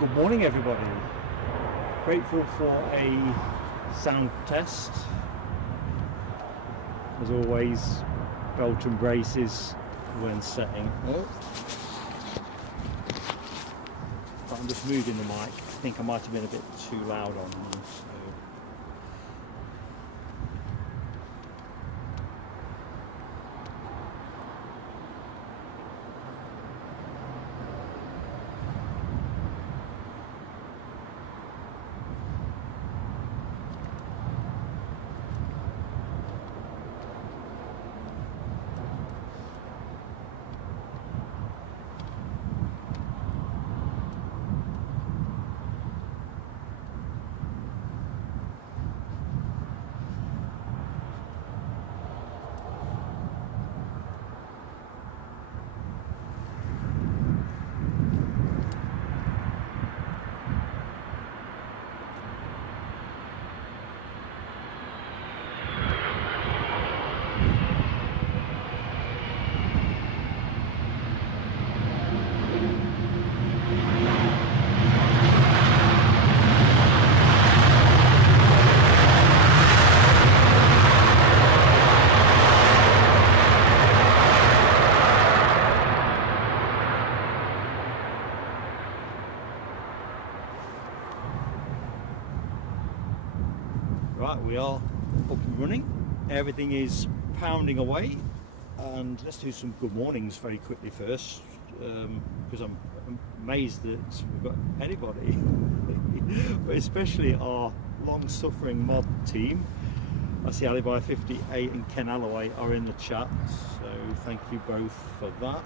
Good morning, everybody. Grateful for a sound test. As always, belt and braces when setting. Oh. I'm just moving the mic. I think I might have been a bit too loud on them. Right, we are up and running. Everything is pounding away, and let's do some good mornings very quickly first, because I'm amazed that we've got anybody, but especially our long-suffering mod team. I see Alibi 58 and Ken Alloway are in the chat, so thank you both for that.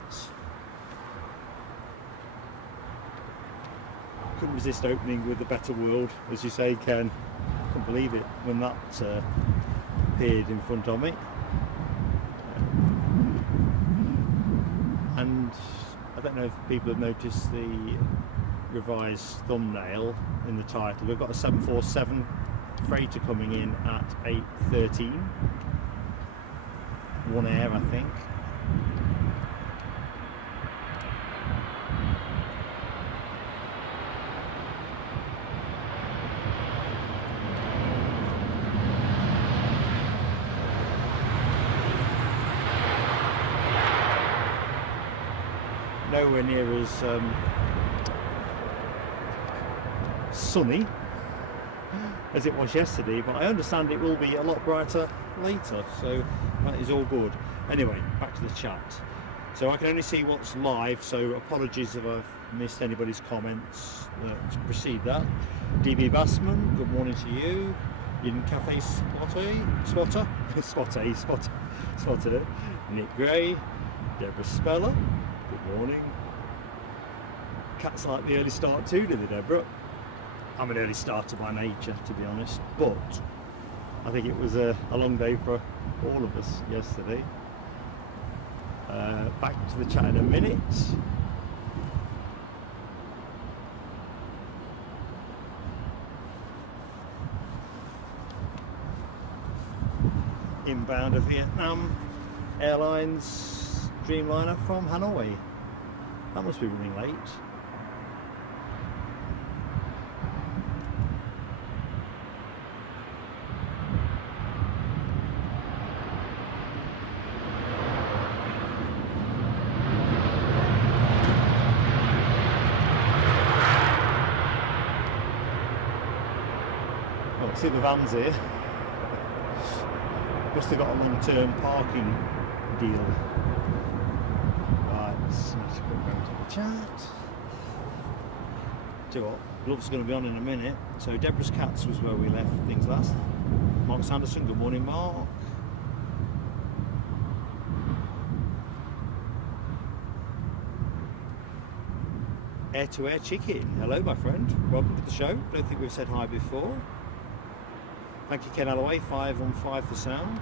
Couldn't resist opening with the better world, as you say, Ken. Couldn't believe it when that appeared in front of me. And I don't know if people have noticed the revised thumbnail in the title. We've got a 747 freighter coming in at 8:13. One Air, I think. Nowhere near as sunny as it was yesterday, but I understand it will be a lot brighter later, so that is all good. Anyway, back to the chat. So I can only see what's live, so apologies if I've missed anybody's comments to precede that. DB Bassman, good morning to you. In Cafe Spotted it. Nick Gray, Deborah Speller, good morning. Cats like the early start too, do they, Deborah? I'm an early starter by nature, to be honest, but I think it was a long day for all of us yesterday. Back to the chat in a minute. Inbound of Vietnam Airlines Dreamliner from Hanoi. That must be running late. Oh, see the vans here. Must have got a long-term parking deal. Right, let's go round to the chat. Do you know what? Gloves are going to be on in a minute. So Deborah's Cats was where we left things last. Mark Sanderson, good morning, Mark. Air to Air Chicken, hello my friend, welcome to the show. Don't think we've said hi before. Thank you, Ken Alloway, 5 on 5 for sound.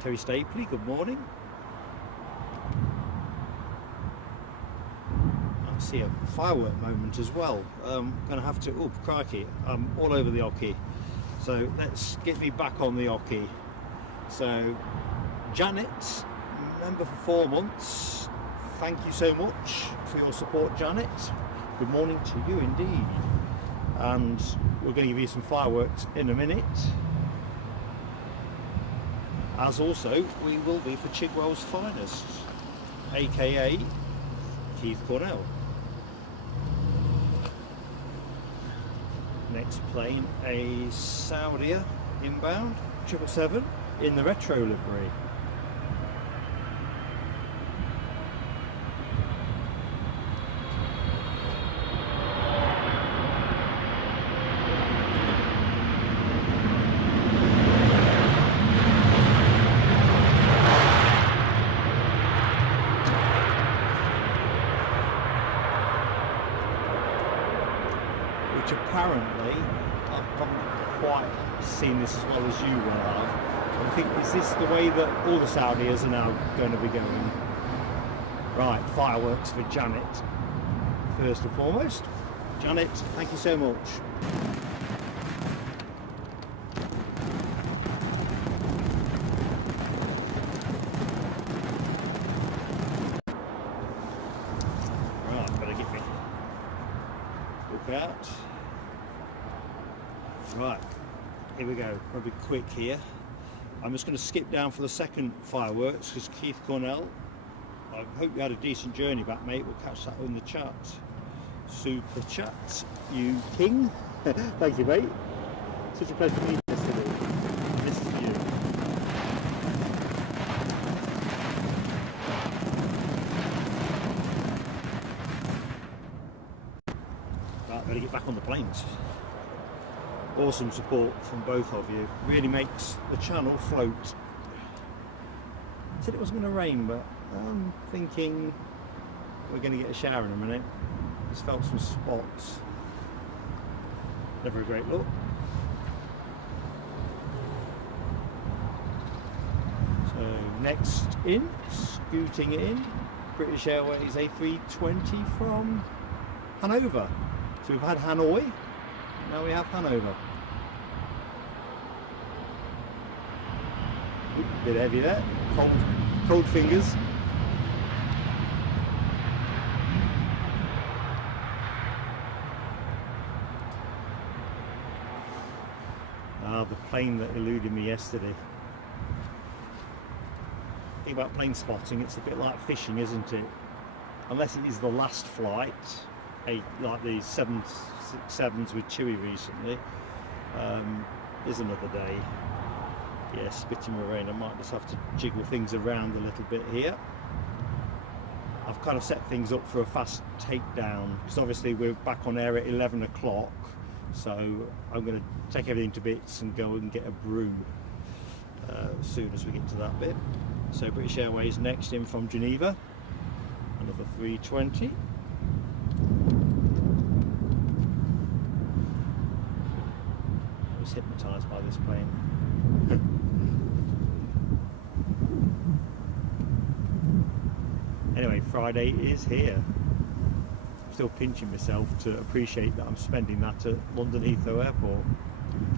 Terry Stapley, good morning. I see a firework moment as well. I'm going to have to, oh crikey, I'm all over the oche. So let's get me back on the oche. So Janet, member for 4 months. Thank you so much for your support, Janet. Good morning to you indeed. And we're going to give you some fireworks in a minute. As also, we will be for Chigwell's finest, aka Keith Cornell. Next plane, a Saudia inbound 777 in the retro livery. Which apparently, I've not quite seen this as well as you will have. I think, is this the way that all the Saudias are now going to be going? Right, fireworks for Janet. First and foremost. Janet, thank you so much. Right, better get me. Look out. Right, here we go. I'll be quick here. I'm just going to skip down for the second fireworks because Keith Cornell, I hope you had a decent journey back, mate. We'll catch that in the chat. Super chat, you king. Thank you, mate. Such a pleasure to meet you yesterday. This is you. Right, better get back on the planes. Awesome support from both of you. Really makes the channel float. I said it wasn't going to rain, but I'm thinking we're going to get a shower in a minute. Just felt some spots. Never a great look. So next in, scooting in, British Airways A320 from Hanover. So we've had Hanoi, now we have Hanover. Ooh, bit heavy there, cold fingers. Ah, the plane that eluded me yesterday. The thing about plane spotting, it's a bit like fishing, isn't it? Unless it is the last flight, like the 767s with Chewy recently. There's another day. Yeah, spitting with rain. I might just have to jiggle things around a little bit here. I've kind of set things up for a fast takedown because obviously we're back on air at 11 o'clock. So I'm going to take everything to bits and go and get a brew as soon as we get to that bit. So British Airways next in from Geneva, another 320. I was hypnotised by this plane. Anyway, Friday is here. I'm still pinching myself to appreciate that I'm spending that at London Heathrow Airport.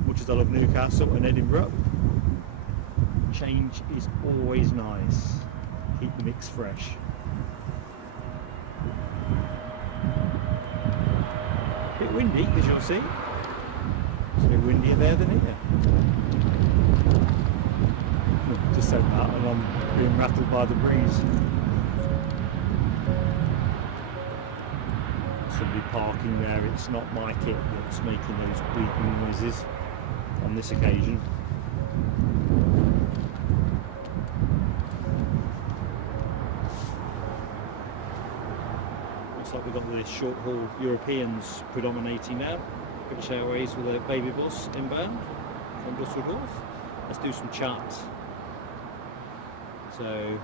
Much as I love Newcastle and Edinburgh, change is always nice. Keep the mix fresh. Bit windy, as you'll see. It's a bit windier there than here. Just said that and I'm being rattled by the breeze. Somebody parking there, it's not my kit that's making those beeping noises on this occasion. Looks like we've got the short haul Europeans predominating now. British Airways with a baby bus inbound from Dusseldorf. Let's do some chat. So,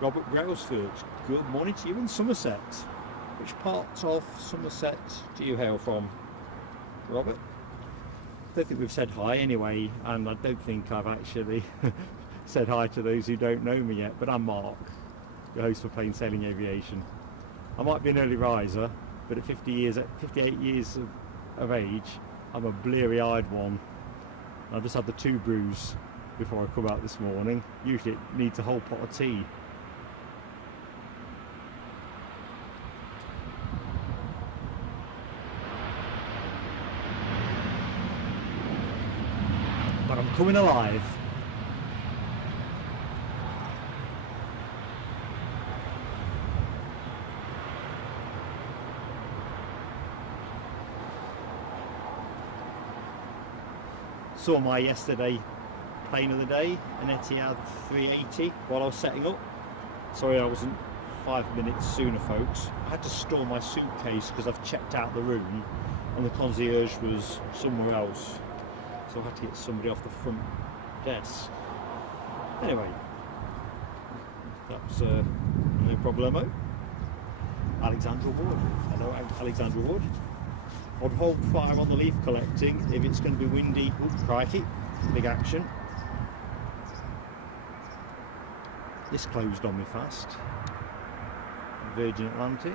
Robert Brailsford, good morning to you in Somerset. Which part of Somerset do you hail from, Robert? I don't think we've said hi anyway, and I don't think I've actually said hi to those who don't know me yet, but I'm Mark, your host for Plain Sailing Aviation. I might be an early riser, but at 58 years of age, I'm a bleary-eyed one. I just had the 2 brews before I come out this morning. Usually it needs a whole pot of tea. coming alive. Saw my yesterday plane of the day, an Etihad 380, while I was setting up. Sorry I wasn't 5 minutes sooner, folks. I had to store my suitcase because I've checked out the room and the concierge was somewhere else, so I had to get somebody off the front desk. Anyway, that's no problemo. Alexandra Wood. Hello, Alexandra Wood. I'd hold fire on the leaf collecting if it's going to be windy. Oops, crikey, big action. This closed on me fast. Virgin Atlantic.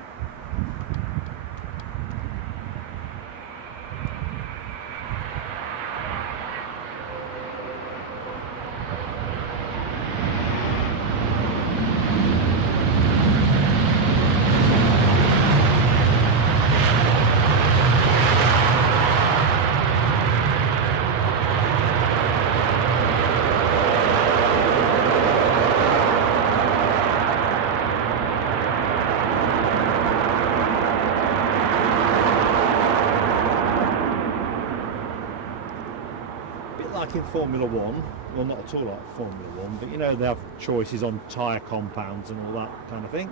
In Formula One, well, not at all like Formula One, but you know, they have choices on tyre compounds and all that kind of thing.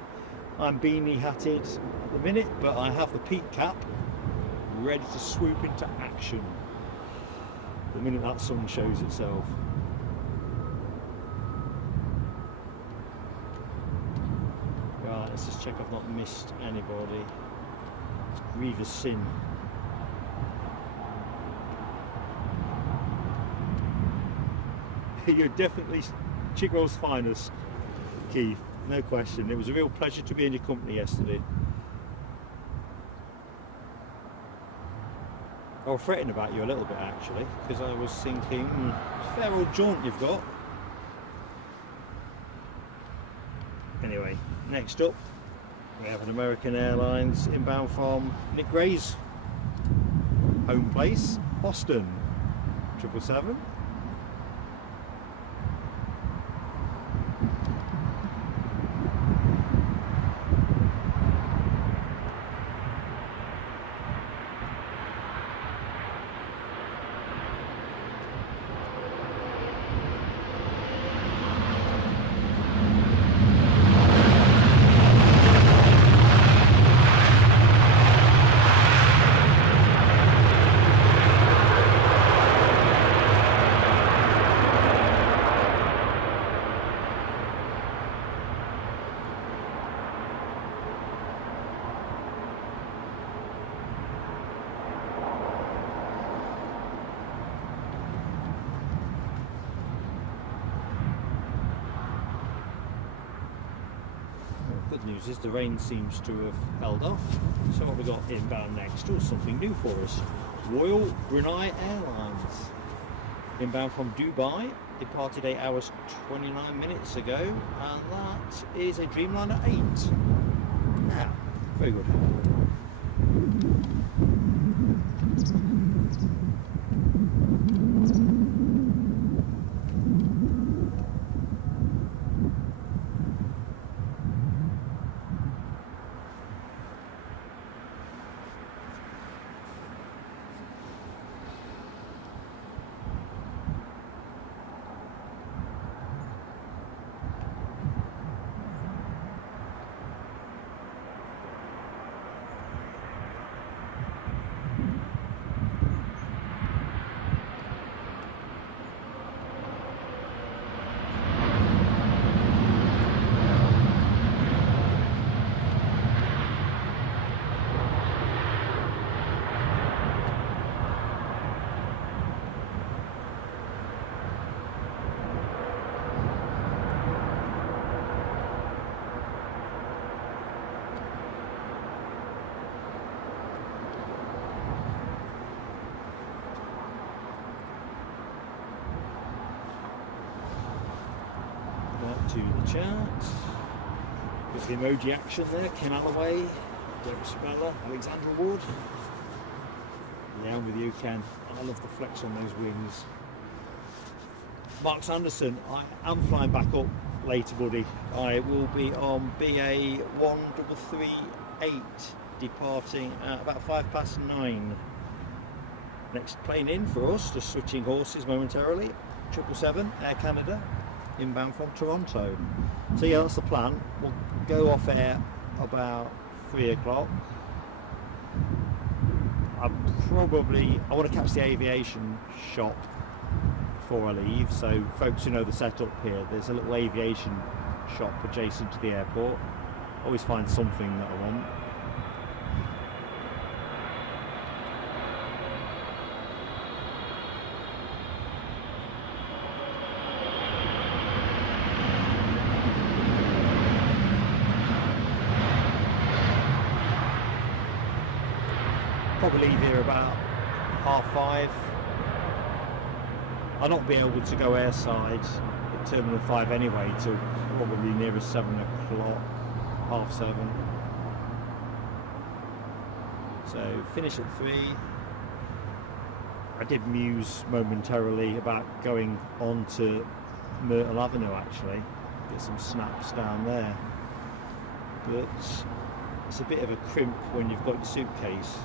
I'm beanie hatted at the minute, but I have the peak cap ready to swoop into action the minute that sun shows itself. Right, let's just check I've not missed anybody. It's grievous sin. You're definitely Chigwell's finest, Keith, no question. It was a real pleasure to be in your company yesterday. I was fretting about you a little bit actually, because I was thinking, fair old jaunt you've got. Anyway, next up we have an American Airlines inbound from Nick Gray's home place, Boston, 777. Good news is the rain seems to have held off. So what we got inbound next? Oh, something new for us. Royal Brunei Airlines. Inbound from Dubai. Departed 8 hours 29 minutes ago, and that is a Dreamliner 8. Yeah, very good. To the chart. With the emoji action there, Ken Alloway, Deb Speller, Alexandra Wood. Yeah, I'm with you, Ken. I love the flex on those wings. Mark Sanderson, I am flying back up later, buddy. I will be on BA 1338, departing at about 9:05. Next plane in for us, just switching horses momentarily. 777 Air Canada, inbound from Toronto. So yeah, that's the plan. We'll go off air about 3 o'clock. I want to catch the aviation shop before I leave, so folks who know the setup here, there's a little aviation shop adjacent to the airport. Always find something that I want. Probably leave here about 5:30. I'll not be able to go airside at Terminal 5 anyway till probably nearer 7 o'clock, 7:30. So finish at 3. I did muse momentarily about going on to Myrtle Avenue actually, get some snaps down there. But it's a bit of a crimp when you've got your suitcase.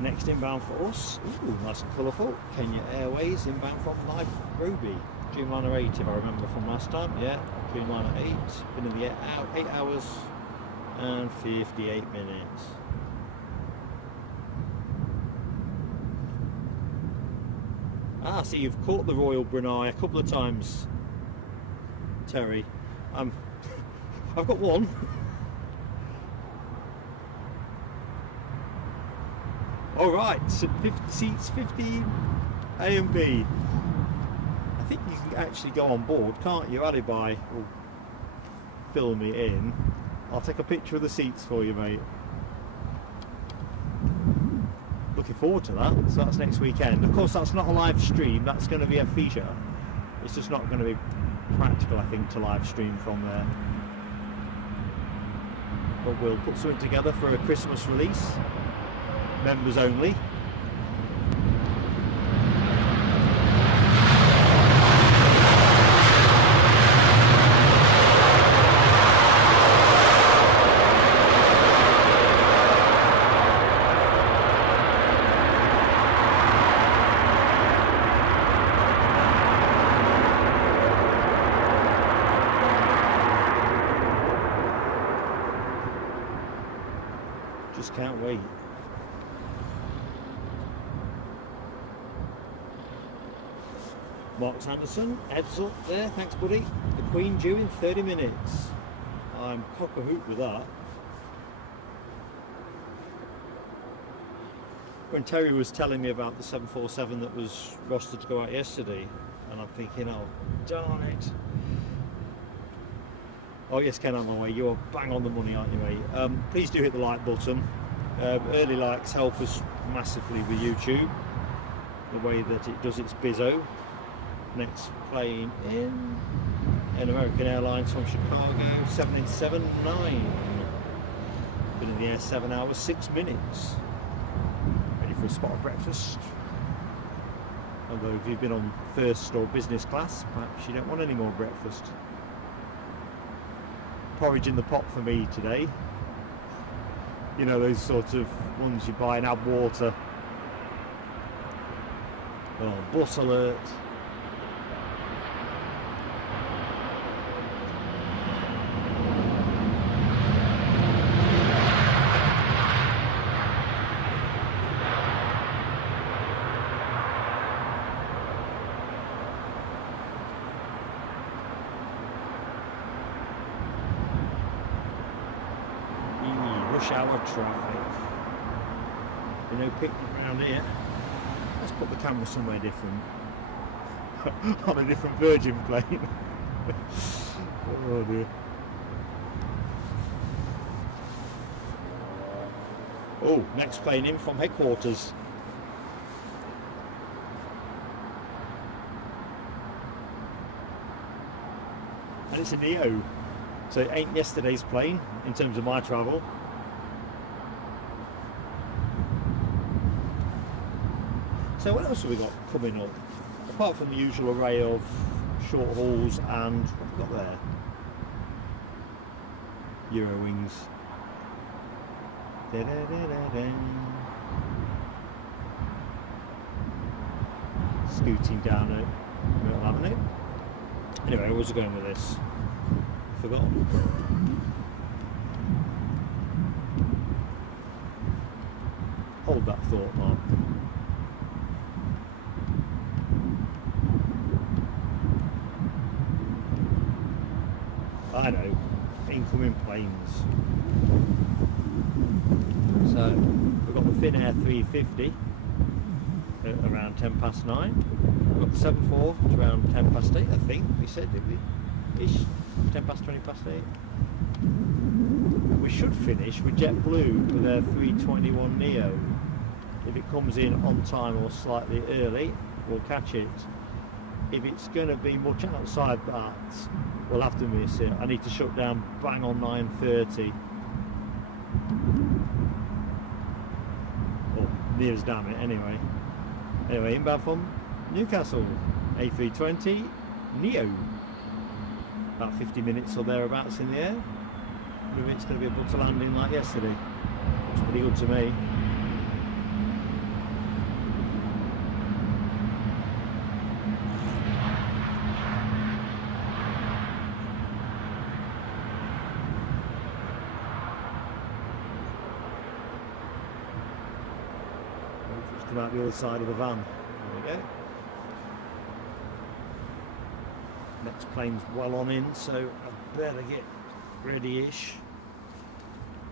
Next inbound for us, ooh, nice and colourful, Kenya Airways, inbound from Nairobi. Dreamliner 8 if I remember from last time, yeah, Dreamliner 8, been in the air 8 hours and 58 minutes. Ah, see, you've caught the Royal Brunei a couple of times, Terry. I've got one. Alright, so 50 seats, 15 A and B. I think you can actually go on board, can't you? Alibi will fill me in. I'll take a picture of the seats for you, mate. Looking forward to that. So that's next weekend. Of course, that's not a live stream, that's going to be a feature. It's just not going to be practical, I think, to live stream from there. But we'll put something together for a Christmas release. Members only. Just can't wait. Mark Sanderson, heads up there, thanks buddy. The Queen due in 30 minutes. I'm cock-a-hoot with that. When Terry was telling me about the 747 that was rostered to go out yesterday, and I'm thinking, oh, darn it. Oh yes, Ken, on my way. You're bang on the money, aren't you, mate? Please do hit the like button. Early likes help us massively with YouTube, the way that it does its bizzo. Next plane in, an American Airlines from Chicago, 779. Been in the air 7 hours, 6 minutes. Ready for a spot of breakfast. Although if you've been on first or business class, perhaps you don't want any more breakfast. Porridge in the pot for me today. You know, those sort of ones you buy and add water. Oh, bus alert. Hour traffic. You know, picnic around here. Let's put the camera somewhere different. On a different Virgin plane. Oh dear. Oh, next plane in from headquarters. And it's a Neo. So it ain't yesterday's plane in terms of my travel. So what else have we got coming up? apart from the usual array of short hauls and what have we got there? Eurowings. Scooting down a Middle Avenue. Anyway, where was I going with this? Forgotten. Hold that thought, Mark. I know, incoming planes. So we've got the Finnair A350 at around 9:10. We've got the 74 at around 8:10, I think we said, did we? Ish, 8:20 We should finish with JetBlue with their 321 Neo. If it comes in on time or slightly early, we'll catch it. If it's going to be much outside that, we'll have to miss it. I need to shut down bang on 9:30. Well, near as damn it anyway. Anyway, inbound from Newcastle, A320 Neo. About 50 minutes or thereabouts in the air. Maybe it's going to be able to landing like yesterday. Looks pretty good to me. Come out the other side of the van. There we go. Next plane's well on in, so I better get ready-ish.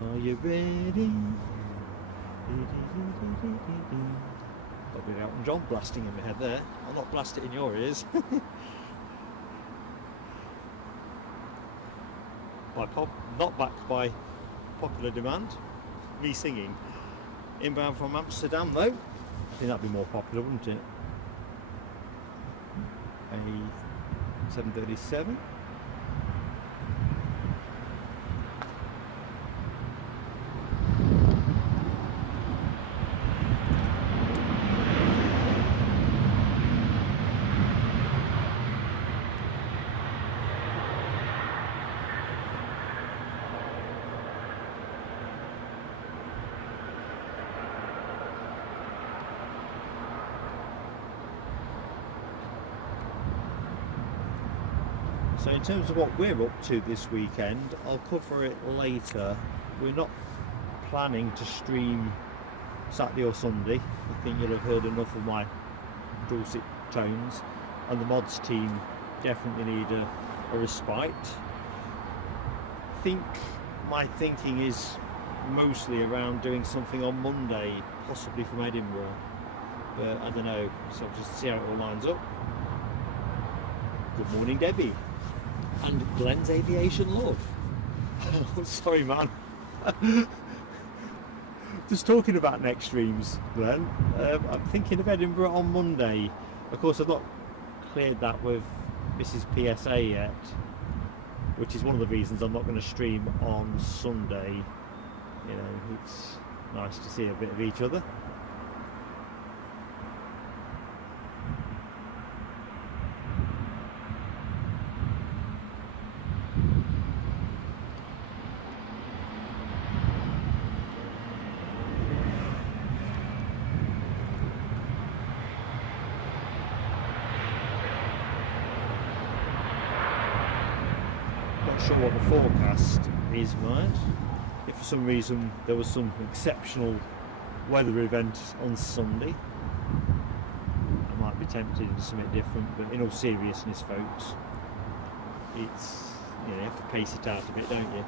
Are you ready? Got a bit Elton John blasting in my head there. I'll not blast it in your ears. Not backed by popular demand. Me singing. Inbound from Amsterdam though. I think that'd be more popular, wouldn't it? A 737. So in terms of what we're up to this weekend, I'll cover it later. We're not planning to stream Saturday or Sunday. I think you'll have heard enough of my dulcet tones, and the mods team definitely need a respite. I think my thinking is mostly around doing something on Monday, possibly from Edinburgh, but I don't know, so just see how it all lines up. Good morning, Debbie. And Glenn's Aviation Love. Sorry, man. Just talking about next streams, Glenn. I'm thinking of Edinburgh on Monday. Of course, I've not cleared that with Mrs. PSA yet, which is one of the reasons I'm not going to stream on Sunday. You know, it's nice to see a bit of each other. Sure what the forecast is, right? If for some reason there was some exceptional weather event on Sunday, I might be tempted to something different, but in all seriousness, folks, it's, you know, you have to pace it out a bit, don't you?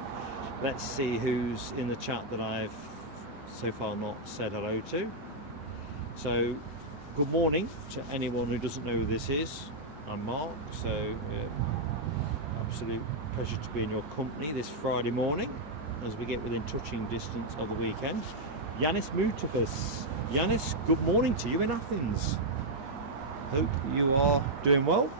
Let's see who's in the chat that I've so far not said hello to. So good morning to anyone who doesn't know who this is. I'm Mark, so absolute pleasure to be in your company this Friday morning as we get within touching distance of the weekend. Yanis Mutafis. Yanis, good morning to you in Athens. Hope you are doing well.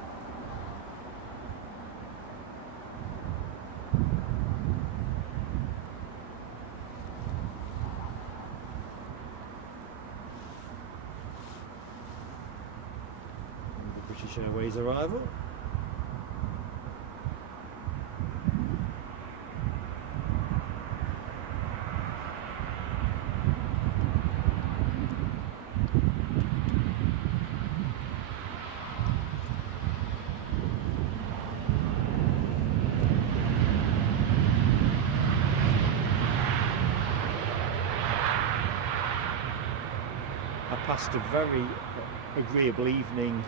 British Airways arrival. I passed a very agreeable evening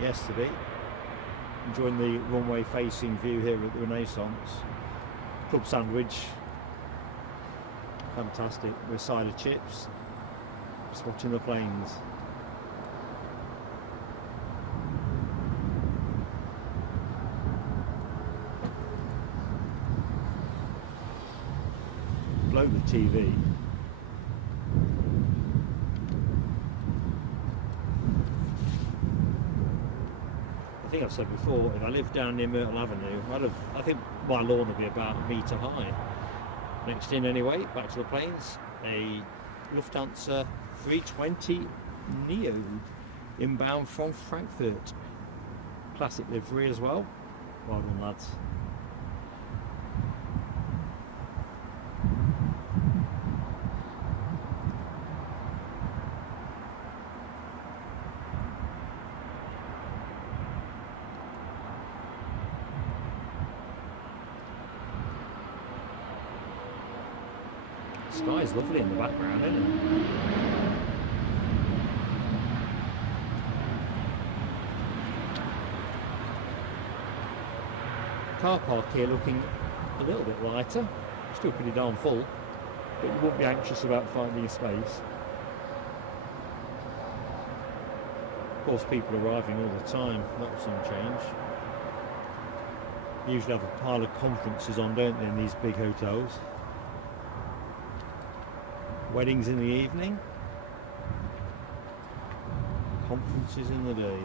yesterday, enjoying the runway facing view here at the Renaissance. Club sandwich, fantastic, with a side of chips, just watching the planes. Blow the TV. I think I've said before, if I lived down near Myrtle Avenue, I think my lawn would be about a metre high. Next in anyway, back to the planes, a Lufthansa 320 Neo inbound from Frankfurt. Classic livery as well. Well done, lads. Sky's lovely in the background, isn't it? Car park here looking a little bit lighter, still pretty darn full, but you won't be anxious about finding a space. Of course, people arriving all the time, that was some change. They usually have a pile of conferences on, don't they, in these big hotels? Weddings in the evening, conferences in the day.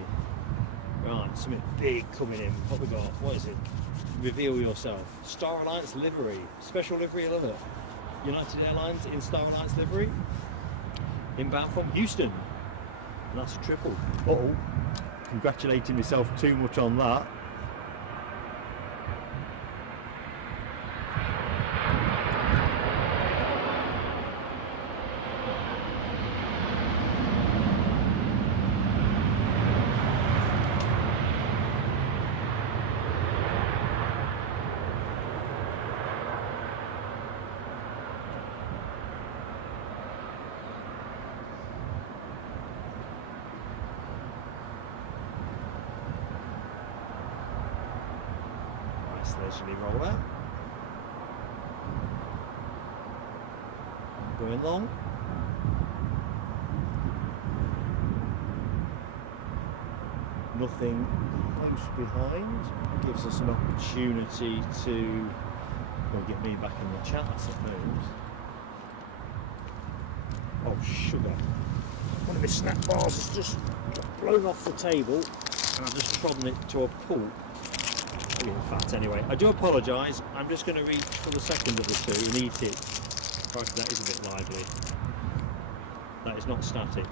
Right, something big coming in. What we got? What is it? Reveal yourself. Star Alliance livery, special livery alert. United Airlines in Star Alliance livery, inbound from Houston. And that's a triple. Uh-oh, congratulating myself too much on that. Leisurely roll out. Going long. Nothing close behind. It gives us an opportunity to, well, get me back in the chat, I suppose. Oh, sugar. One of my snack bars has just blown off the table and I've just trodden it to a pool. Getting fat anyway. I do apologise, I'm just going to reach for the second of the two and eat it. Christ, that is a bit lively. That is not static.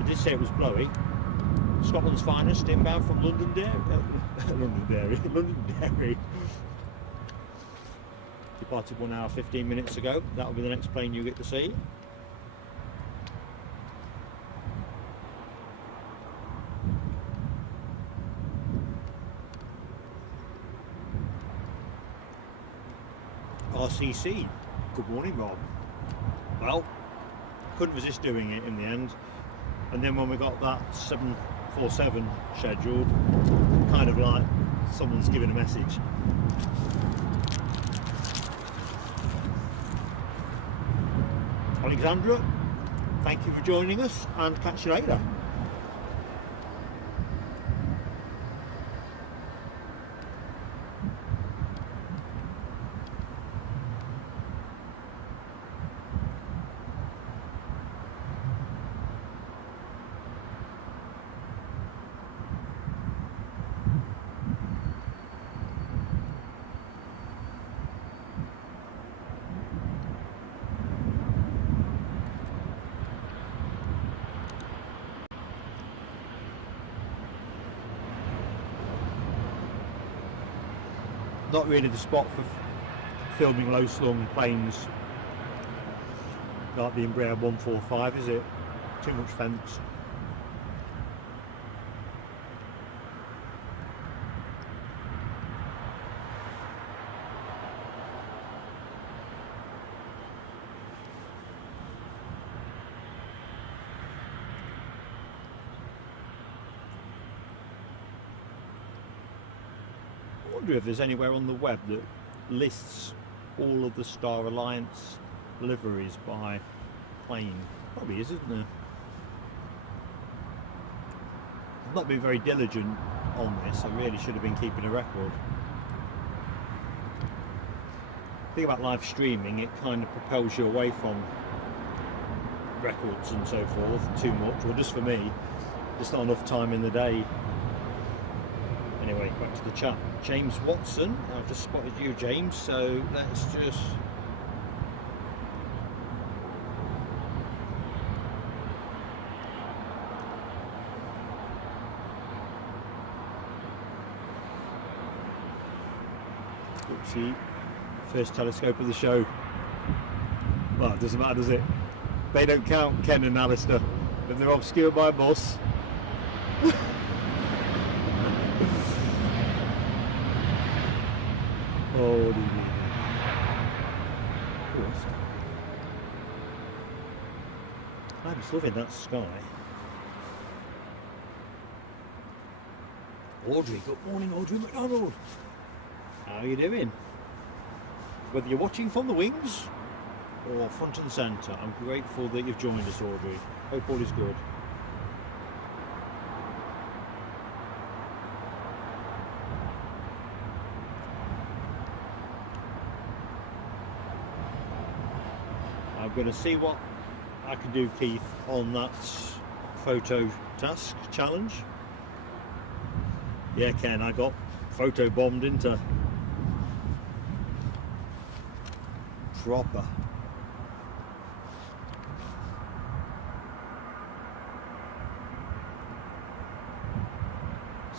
I did say it was blowy. Scotland's finest inbound from London Dairy. Departed 1 hour 15 minutes ago. That will be the next plane you get to see. RCC, good morning, Rob. Well, couldn't resist doing it in the end, and then when we got that 747 scheduled, kind of like someone's giving a message. Alexandra, thank you for joining us and catch you later. not really the spot for filming low slung planes like the Embraer 145, is it? Too much fence. I wonder if there's anywhere on the web that lists all of the Star Alliance liveries by plane. Probably is, isn't there? I've not been very diligent on this. I really should have been keeping a record. The thing about live streaming, it kind of propels you away from records and so forth too much, or just for me, there's not enough time in the day. Anyway, back to the chat. James Watson, I've just spotted you, James, so let's just oopsie, first telescope of the show. Well, it doesn't matter, does it? They don't count, Ken and Alistair, if they're obscured by a bus. Oh, dear. I'm just loving that sky. Audrey, good morning, Audrey McDonald. How are you doing? Whether you're watching from the wings or front and centre, I'm grateful that you've joined us, Audrey. Hope all is good. I'm going to see what I can do, Keith, on that photo task challenge. Yeah, Ken, I got photo bombed into proper.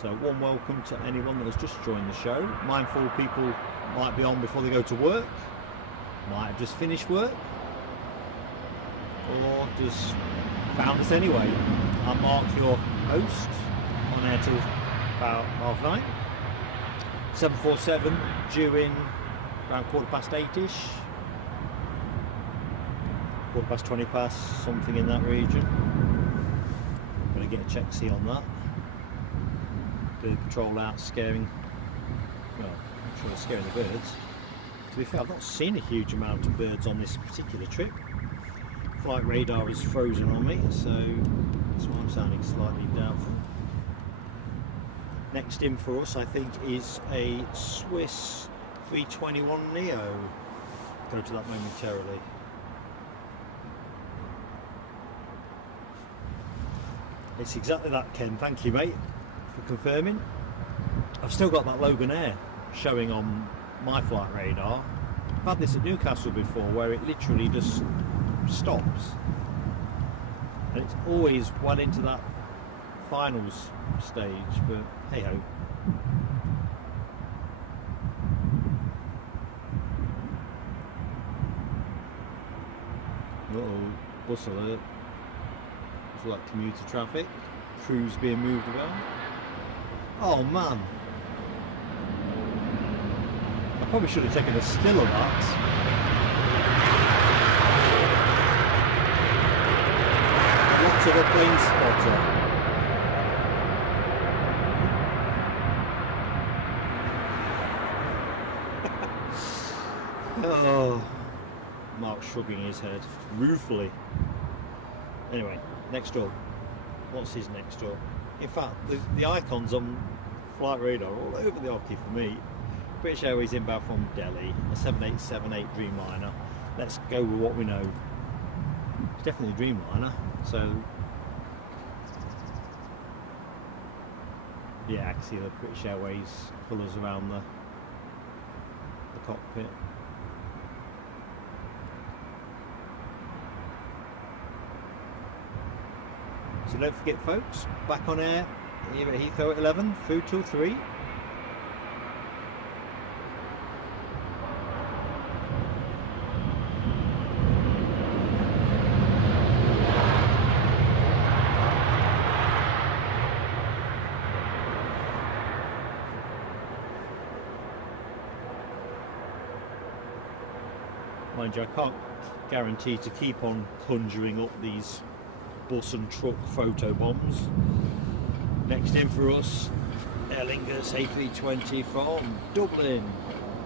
So one welcome to anyone that has just joined the show. Mindful people might be on before they go to work, might have just finished work, or just found us anyway. I'm Mark, your host, on air till about 9:30. 747 due in around 8:15ish, 20 past, something in that region. Gonna get a check see on that. Do the patrol out scaring, well, I'm sure they're scaring the birds. To be fair, I've not seen a huge amount of birds on this particular trip. Flight radar is frozen on me, so that's why I'm sounding slightly doubtful. Next in for us, I think, is a Swiss 321 Neo. Go to that momentarily. It's exactly that, Ken. Thank you, mate, for confirming. I've still got that Logan Air showing on my flight radar. I've had this at Newcastle before, where it literally just stops, and it's always well into that finals stage, but hey ho. Uh-oh, bus alert. It's like commuter traffic, crews being moved around. Oh man, I probably should have taken a still of that. To the plane spotter. Oh, Mark shrugging his head ruefully. Anyway, next up. What's his next up? In fact, the icons on flight radar are all over the hockey for me. British Airways inbound from Delhi, a 7878 Dreamliner. Let's go with what we know. It's definitely a Dreamliner, so yeah, I can see the British Airways colours around the cockpit. So don't forget, folks, back on air here at Heathrow at 11, food till 3. Mind you, I can't guarantee to keep on conjuring up these bus and truck photo bombs. Next in for us, Airlines A320 from Dublin.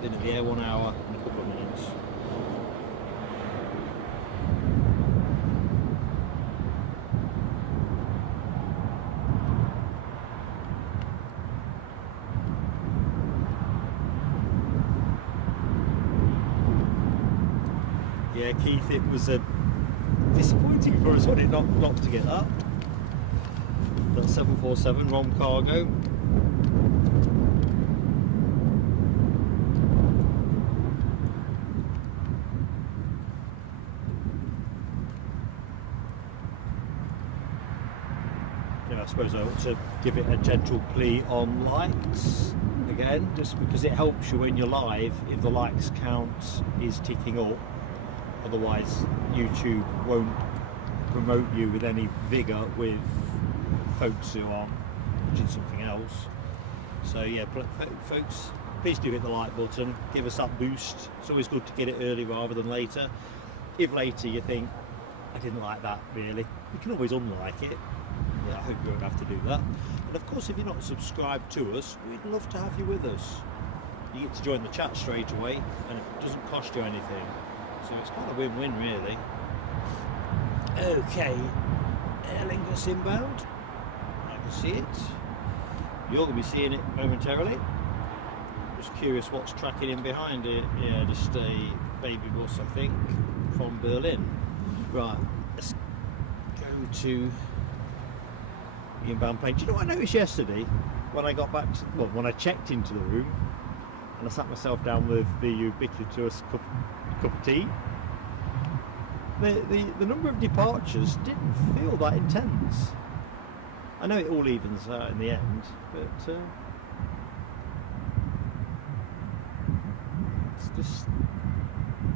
Been in the air 1 hour and a couple of minutes. Yeah, Keith, it was disappointing for us, wasn't it, not to get that. That 747 Rom Cargo. Yeah, I suppose I ought to give it a gentle plea on likes again, just because it helps you when you're live if the likes count is ticking up. Otherwise YouTube won't promote you with any vigour with folks who are watching something else. So yeah, folks, please do hit the like button, give us that boost. It's always good to get it early rather than later. If later you think, I didn't like that really, you can always unlike it. Yeah, I hope you won't have to do that. And of course, if you're not subscribed to us, we'd love to have you with us. You get to join the chat straight away and it doesn't cost you anything. So it's kind of win-win really. Okay, Aer Lingus inbound. I can see it. You're going to be seeing it momentarily. Just curious what's tracking in behind it. Yeah, just a baby bus, I think, from Berlin. Right, let's go to the inbound plane. Do you know what I noticed yesterday when I got back to, well, when I checked into the room and I sat myself down with the ubiquitous cup of tea? The number of departures didn't feel that intense. I know it all evens out in the end, but it's just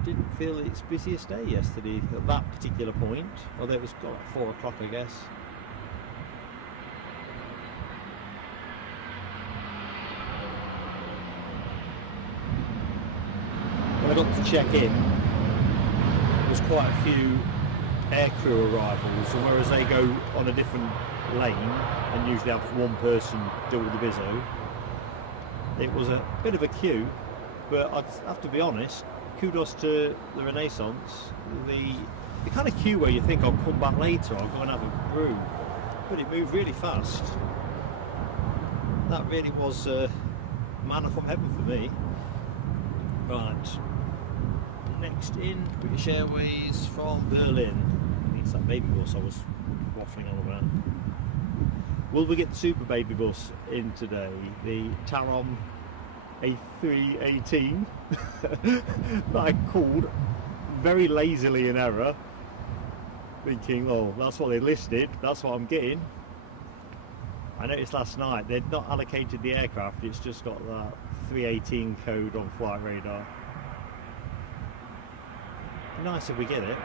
didn't feel its busiest day yesterday at that particular point, although it was like 4 o'clock, I guess. When I got to check in, there was quite a few aircrew arrivals, and whereas they go on a different lane and usually have one person do all the bizzo, it was a bit of a queue. But I have to be honest, kudos to the Renaissance. The kind of queue where you think I'll come back later, I'll go and have a brew, but it moved really fast. That really was manna from heaven for me. Right, next in, British Airways from Berlin. It's that baby bus I was waffling on about. Will we get the super baby bus in today? The Tarom A318 that I called very lazily in error, thinking, oh, that's what they listed, that's what I'm getting. I noticed last night they'd not allocated the aircraft, it's just got that 318 code on flight radar. Nice if we get it.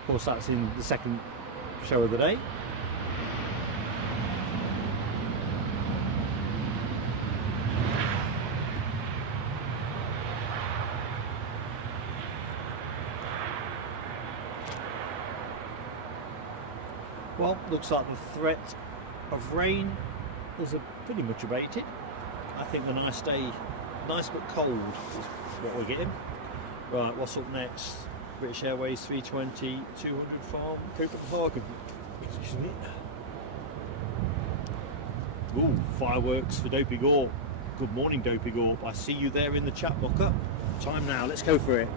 Of course, that's in the second show of the day. Well, looks like the threat of rain is pretty much abated. I think a nice day, nice but cold, is what we're getting. Right, what's up next? British Airways 320, 200 from Copenhagen. Excuse me. Ooh, fireworks for Dopey Gorp. Good morning, Dopey Gorp. I see you there in the chat locker. Time now, let's go for it.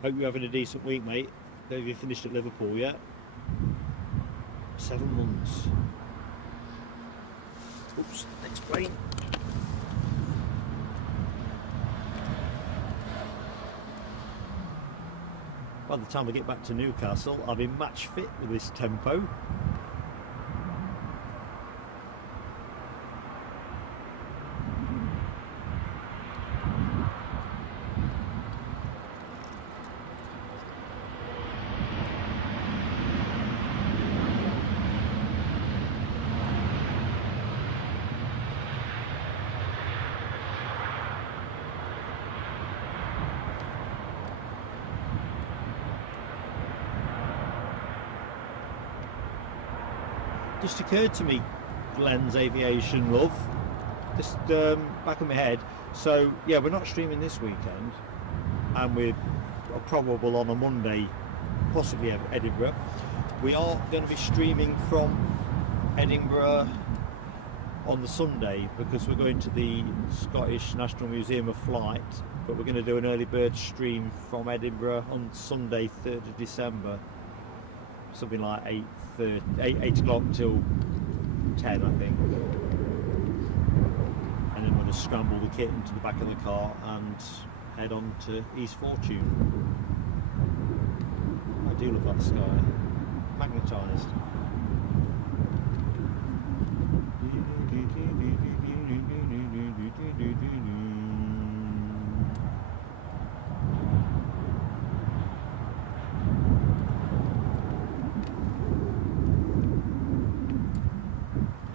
Hope you're having a decent week, mate. Have you finished at Liverpool yet? 7 months. Oops, next plane. By the time I get back to Newcastle, I'll be match fit with this tempo. just occurred to me, Glenn's Aviation love, just back in my head. So yeah, we're not streaming this weekend, and we're probable on a Monday, possibly Edinburgh. We are going to be streaming from Edinburgh on the Sunday because we're going to the Scottish National Museum of Flight, but we're going to do an early bird stream from Edinburgh on Sunday 3rd of December, something like 8 o'clock till 10 I think, and then we're going to scramble the kit into the back of the car and head on to East Fortune. I do love that sky, magnetised.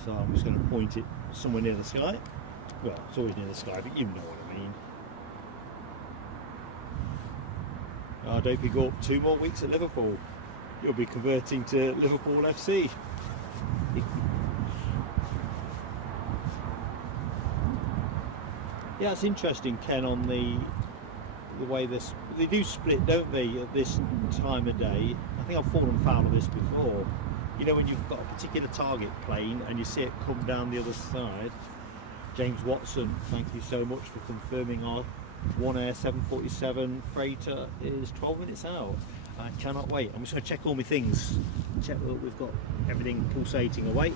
So I'm just going to point it somewhere near the sky. Well, it's always near the sky, but you know what I mean. I hope you go up 2 more weeks at Liverpool. You'll be converting to Liverpool FC. Yeah, it's interesting, Ken, on the way they do split, don't they, at this time of day. I think I've fallen foul of this before. You know, when you've got a particular target plane and you see it come down the other side. James Watson, thank you so much for confirming our One Air 747 freighter is 12 minutes out. I cannot wait. I'm just going to check all my things. Check that we've got everything pulsating away.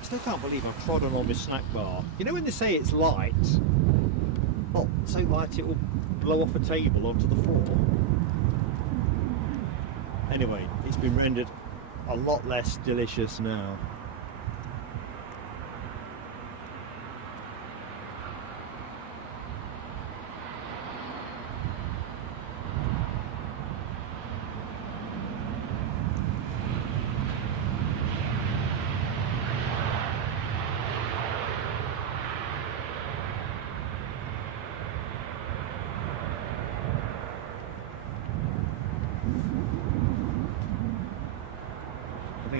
I still can't believe I've trodden on my snack bar. You know when they say it's light? Well, so light it will blow off a table onto the floor. Anyway, it's been rendered a lot less delicious now.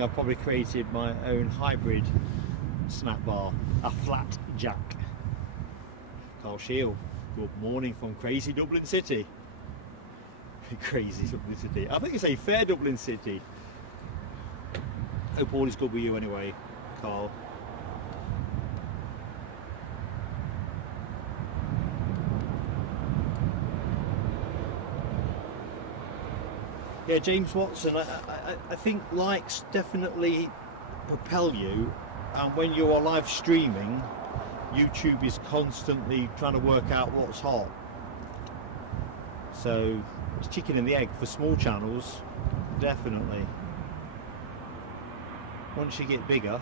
I've probably created my own hybrid snack bar, a flat jack. Carl Shield, good morning from crazy Dublin City. Crazy Dublin City. I think it's a fair Dublin City. Hope all is good with you anyway, Carl. Yeah, James Watson, I think likes definitely propel you, and when you are live streaming, YouTube is constantly trying to work out what's hot. So it's chicken and the egg for small channels, definitely. Once you get bigger,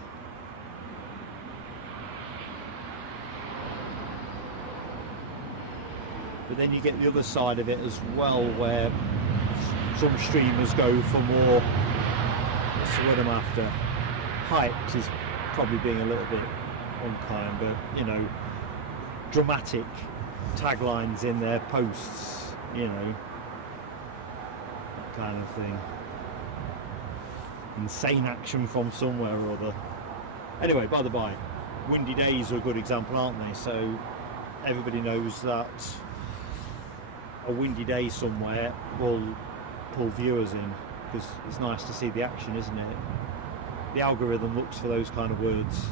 but then you get the other side of it as well, where some streamers go for more, what's the word I'm after, hyped is probably being a little bit unkind, but you know, dramatic taglines in their posts, you know, that kind of thing. Insane action from somewhere or other. Anyway, by the by, windy days are a good example, aren't they? So everybody knows that a windy day somewhere will pull viewers in, because it's nice to see the action, isn't it? The algorithm looks for those kind of words.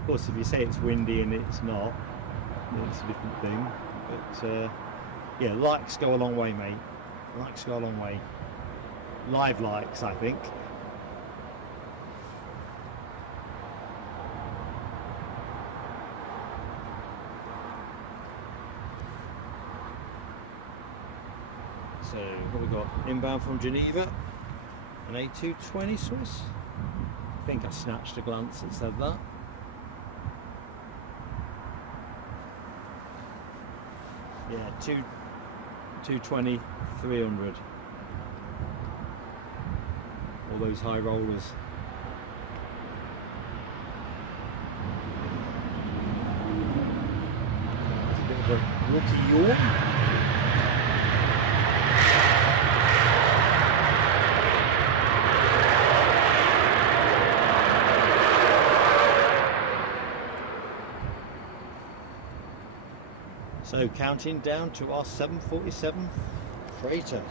Of course, if you say it's windy and it's not, it's a different thing. But yeah, likes go a long way, mate. Likes go a long way. Live likes, I think. So what we got? Inbound from Geneva, an A320 Swiss. I think I snatched a glance that said that. Yeah, 220, 300. All those high rollers. It's a bit of a rookie yawn. So counting down to our 747 freighter.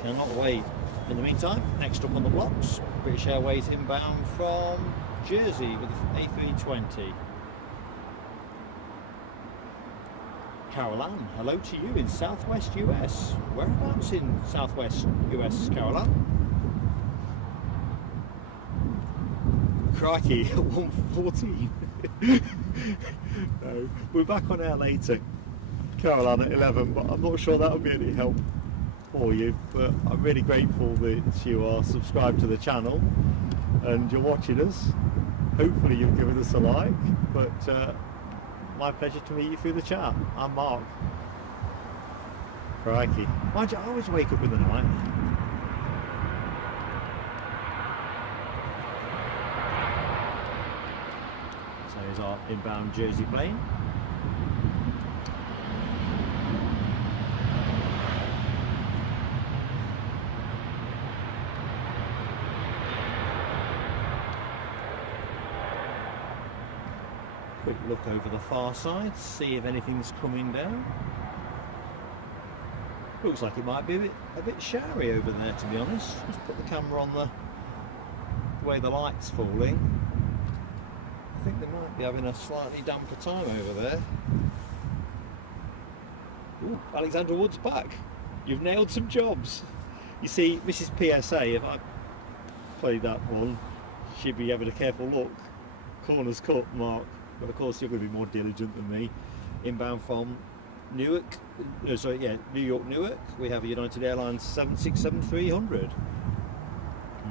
Cannot wait. In the meantime, next up on the blocks, British Airways inbound from Jersey with the A320. Caroline, hello to you in Southwest US. Whereabouts in Southwest US, Caroline? Crikey, 114. No, we're back on air later, Caroline, at 11, but I'm not sure that'll be any help for you. But I'm really grateful that you are subscribed to the channel and you're watching us. Hopefully you've given us a like, but my pleasure to meet you through the chat. I'm Mark. Crikey. Mind you, I always wake up in the night. So here's our inbound Jersey plane. Quick look over the far side, see if anything's coming down. Looks like it might be a bit showery over there, to be honest. Let's put the camera on the way the light's falling. I think they might be having a slightly damper time over there. Ooh, Alexander Wood's back. You've nailed some jobs. You see, Mrs. PSA, if I played that one, she'd be having a careful look. Corners cut, Mark. But of course you're going to be more diligent than me. Inbound from Newark, New York Newark, we have a United Airlines 767-300.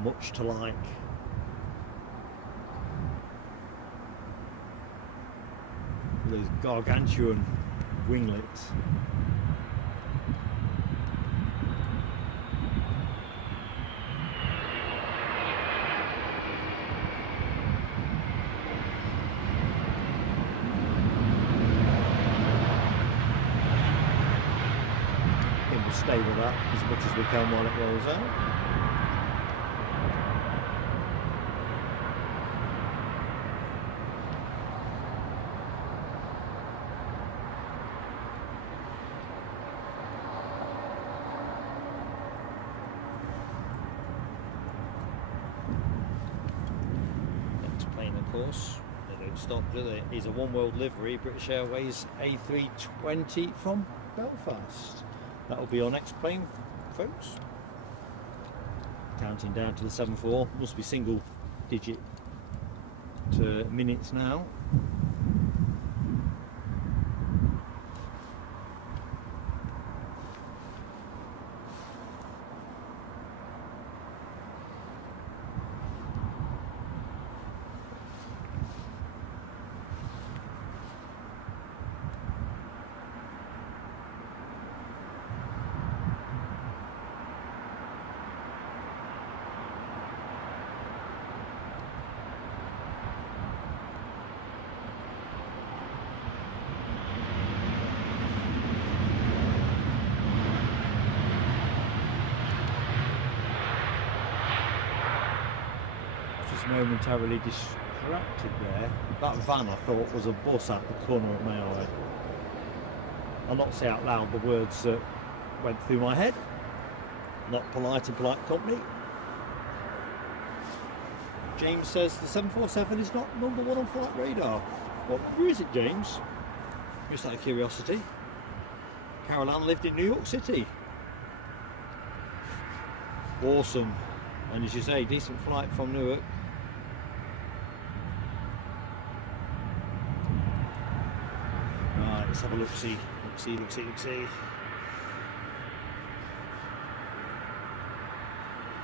Much to like. Those gargantuan winglets. Stay with that as much as we can while it rolls out. Next plane, of course, they don't stop, do they? Is a One World livery, British Airways A320 from Belfast. That'll be our next plane, folks. Counting down to the 7-4, must be single digit to minutes now. Momentarily distracted there. That van I thought was a bus at the corner of my eye. I'll not say out loud the words that went through my head. Not polite in polite company. James says the 747 is not #1 on flight radar. What number is it, James? Just out of curiosity. Caroline lived in New York City. Awesome. And as you say, decent flight from Newark. Right, let's have a look-see. Look-see, look-see, look-see.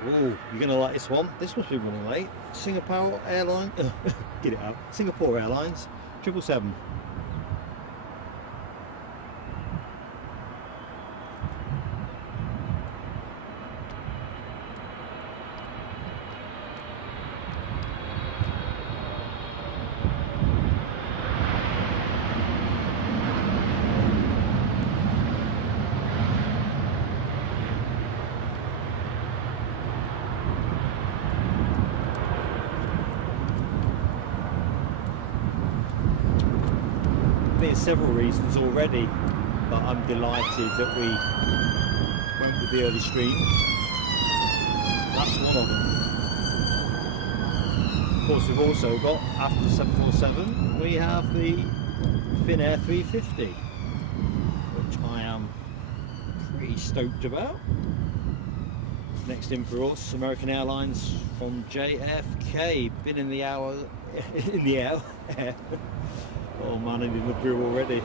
Oh, you're going to like this one. This must be running late. Singapore Airlines. Get it out. Singapore Airlines 777. there's several reasons already that I'm delighted that we went with the early stream. That's one of them. Of course, we've also got, after the 747, we have the Finnair A350, which I am pretty stoked about. Next in for us, American Airlines from JFK. Been in the air. Oh man, I'm in the brew already.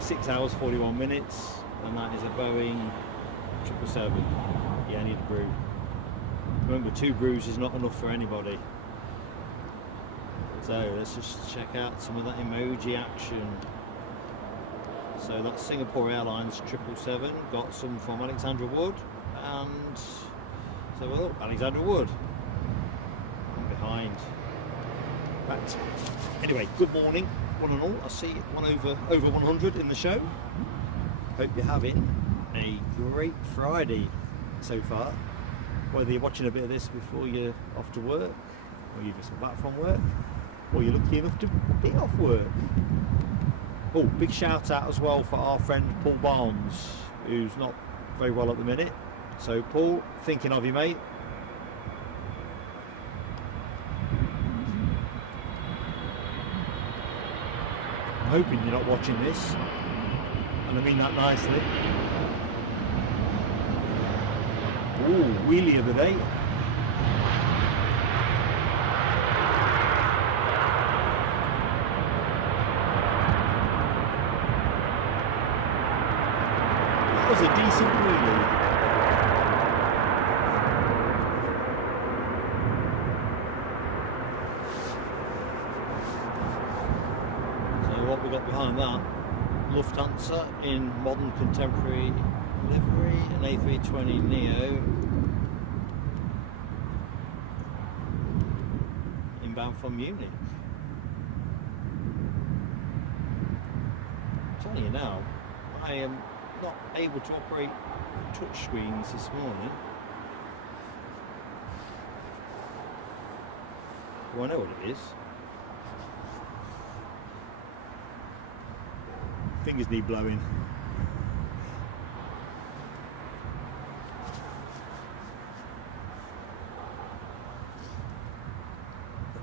6 hours 41 minutes, and that is a Boeing 777. Yeah, I need a brew. Remember, 2 brews is not enough for anybody. So let's just check out some of that emoji action. So that's Singapore Airlines 777. Got some from Alexandra Wood, and so well, Alexandra Wood. I'm behind. Right. Anyway, good morning, one and all. I see one over 100 in the show. Hope you're having a great Friday so far. Whether you're watching a bit of this before you're off to work, or you've just got back from work, or you're lucky enough to be off work. Oh, big shout out as well for our friend Paul Barnes, who's not very well at the minute. So Paul, thinking of you, mate. I'm hoping you're not watching this, and I mean that nicely. Ooh, wheelie of the day. That was a decent wheelie. So what we got behind that? Lufthansa in modern contemporary livery, an A320 Neo, inbound from Munich. I'm telling you now, I am not able to operate touch screens this morning. Well, I know what it is. Fingers need blowing.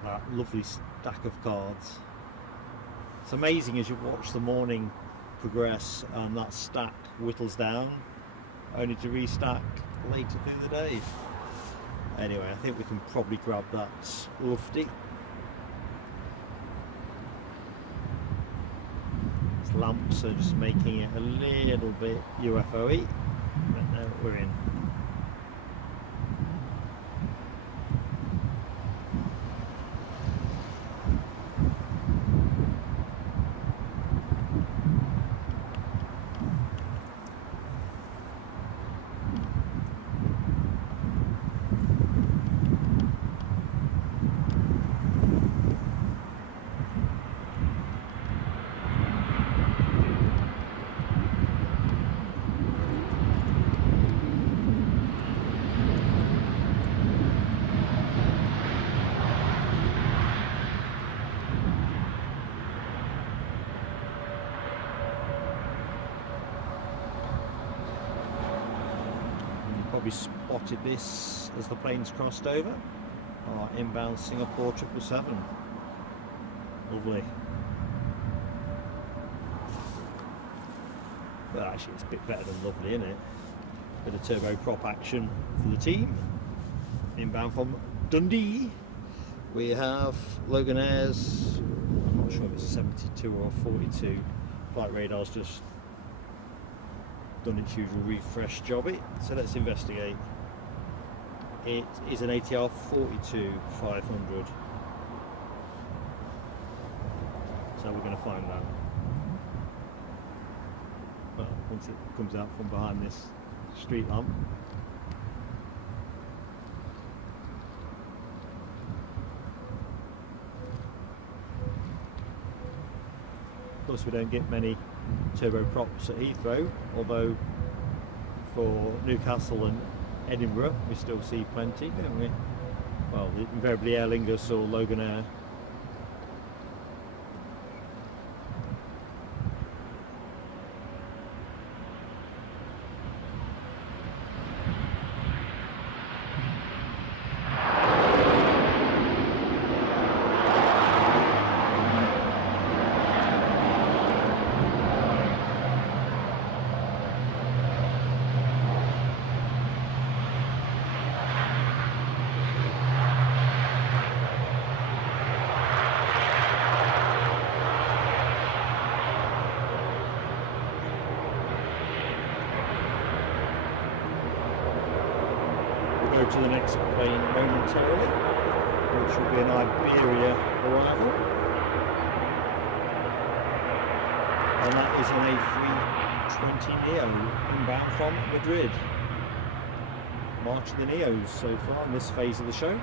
That lovely stack of cards. It's amazing as you watch the morning progress and that stack whittles down, only to restack later through the day. Anyway, I think we can probably grab that lufty. These lamps are just making it a little bit UFO-y, but now we're in. Probably spotted this as the planes crossed over. Our inbound Singapore 777. Lovely. Well, actually it's a bit better than lovely, isn't it? Bit of turboprop action for the team. Inbound from Dundee, we have Logan Air's, I'm not sure if it's 72 or 42. Flight radar's just done its usual refresh jobby, so let's investigate. It is an ATR 42-500, so we're going to find that. Well, once it comes out from behind this street lamp. Of course, we don't get many turboprops at Heathrow, although for Newcastle and Edinburgh we still see plenty, don't we? Well, invariably Aer Lingus or Logan Air. to the next plane momentarily, which will be an Iberia arrival, and that is an A320 Neo inbound from Madrid. March of the Neos so far in this phase of the show.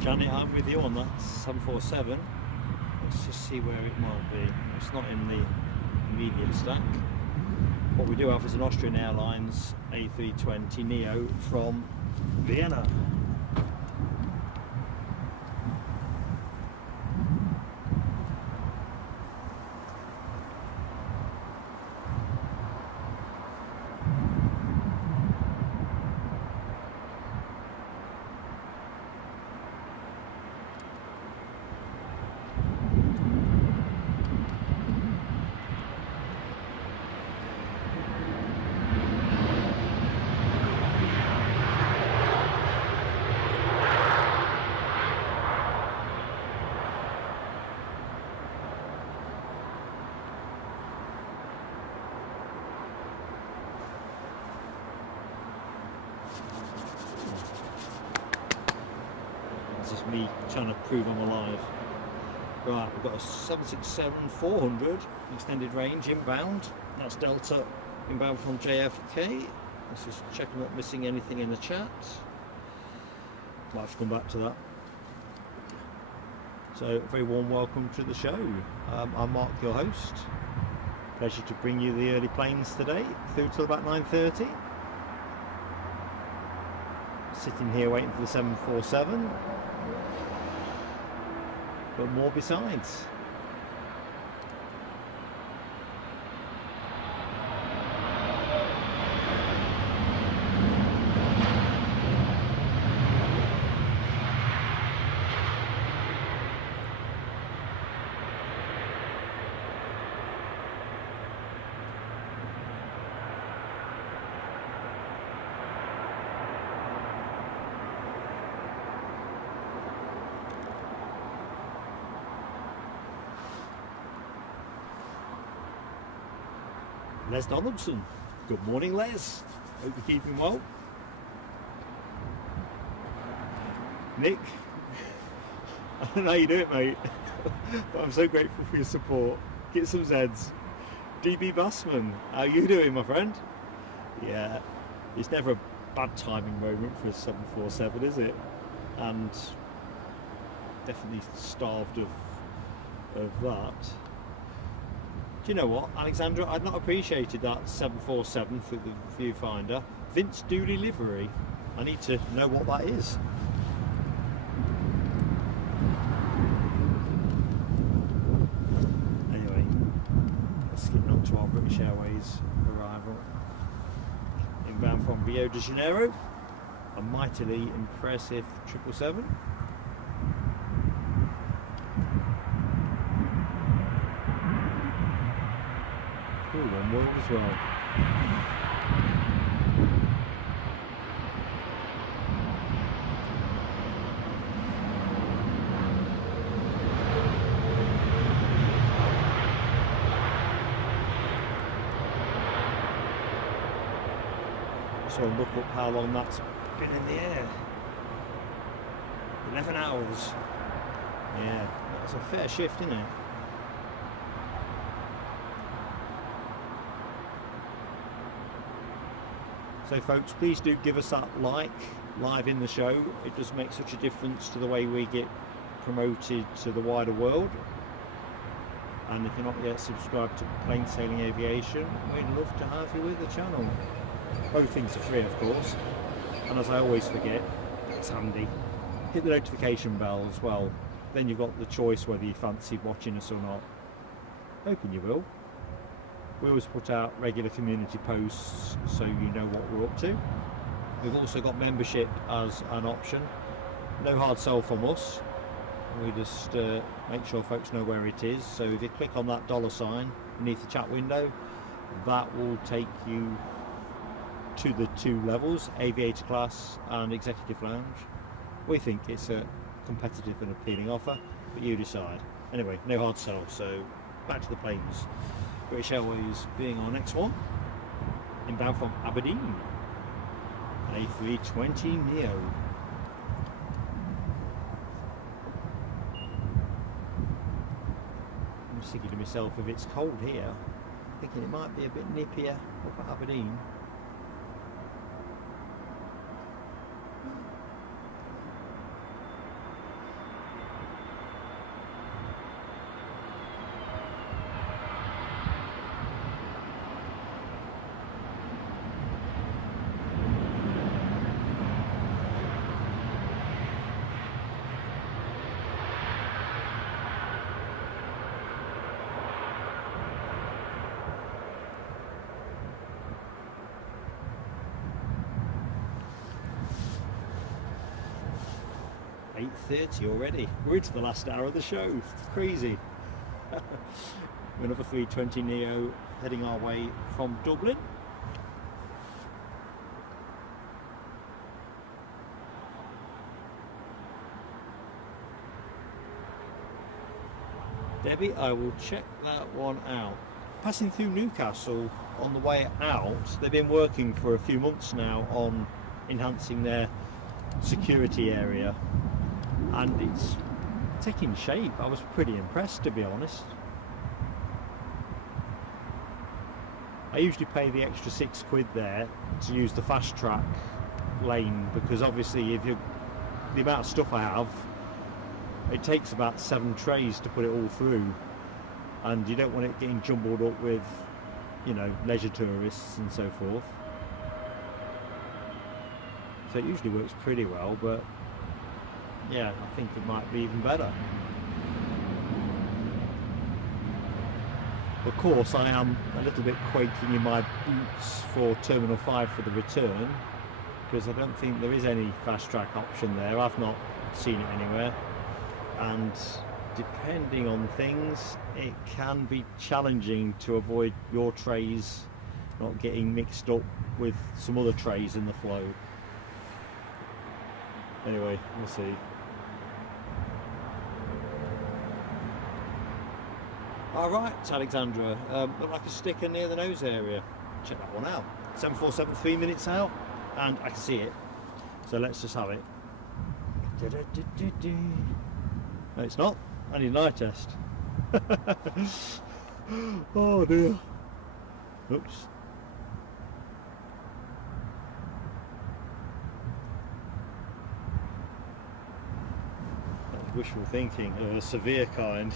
Janet, I'm with you on that 747. Let's just see where it might be. It's not in the immediate stack. What we do have is an Austrian Airlines A320 Neo from Vienna. This is me trying to prove I'm alive. Right, we've got a 767-400 extended range inbound. That's Delta inbound from JFK. Let's just check I'm not missing anything in the chat. Might have to come back to that. So, very warm welcome to the show. I'm Mark, your host. Pleasure to bring you the early planes today, through till about 9:30. Sitting here waiting for the 747. But more besides. Les Donaldson. Good morning, Les. Hope you're keeping well. Nick, I don't know how you do it, mate, but I'm so grateful for your support. Get some Zeds. DB Bassman, how you doing, my friend? Yeah, it's never a bad timing moment for a 747, is it? And definitely starved of that. Do you know what, Alexandra? I'd not appreciated that 747 through the viewfinder. Vince Dooley livery. I need to know what that is. Anyway, let's get on to our British Airways arrival. Inbound from Rio de Janeiro. A mightily impressive 777. One world as well. So look up how long that's been in the air. 11 hours. Yeah, that's a fair shift, isn't it? So folks, please do give us that like live in the show. It does make such a difference to the way we get promoted to the wider world. And if you're not yet subscribed to Plain Sailing Aviation, we'd love to have you with the channel. Both things are free, of course, and as I always forget, it's handy, hit the notification bell as well. Then you've got the choice whether you fancy watching us or not. Hoping you will. We always put out regular community posts so you know what we're up to. We've also got membership as an option. No hard sell from us. We just make sure folks know where it is. So if you click on that $ beneath the chat window, that will take you to the 2 levels, aviator class and executive lounge. We think it's a competitive and appealing offer, but you decide. Anyway, no hard sell, so back to the planes. British Airways being our next one, inbound from Aberdeen, an A320 Neo. I'm just thinking to myself, if it's cold here, thinking it might be a bit nippier up at Aberdeen. .30 already. We're into the last hour of the show. Crazy. Another 320 Neo heading our way from Dublin. Debbie, I will check that one out. Passing through Newcastle on the way out, they've been working for a few months now on enhancing their security area, and it's taking shape. I was pretty impressed, to be honest. I usually pay the extra £6 there to use the fast track lane, because obviously if you, the amount of stuff I have, it takes about 7 trays to put it all through, and you don't want it getting jumbled up with, you know, leisure tourists and so forth. So it usually works pretty well, but yeah, I think it might be even better. Of course, I am a little bit quaking in my boots for Terminal 5 for the return, because I don't think there is any fast track option there. I've not seen it anywhere, and depending on things, it can be challenging to avoid your trays not getting mixed up with some other trays in the flow. Anyway, we'll see. Alright, Alexandra, looked like a sticker near the nose area. Check that one out. 747, 3 minutes out, and I can see it. So let's just have it. No, it's not. I need an eye test. Oh dear. Oops. That's wishful thinking of a severe kind.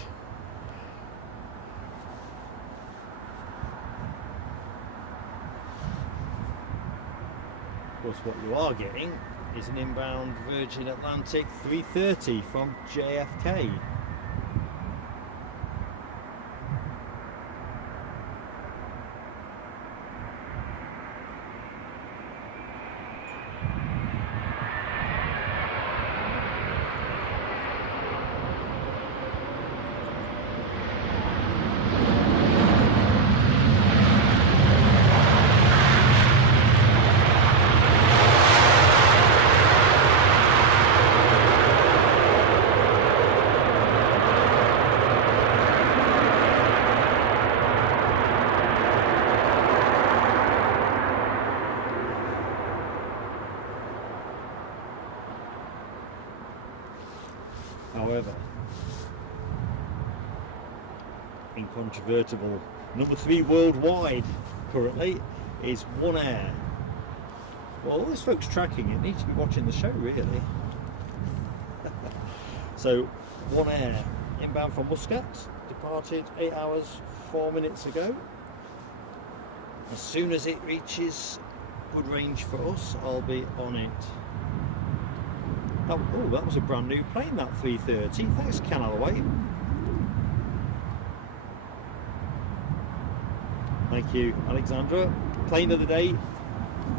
Of course, what you are getting is an inbound Virgin Atlantic 330 from JFK. However, incontrovertible number 3 worldwide currently is One Air. Well, all those folks tracking it need to be watching the show, really. So, One Air, inbound from Muscat, departed 8 hours 4 minutes ago. As soon as it reaches good range for us, I'll be on it. Oh, that was a brand new plane, that 330. Thanks, Ken Alloway. Thank you, Alexandra. Plane of the day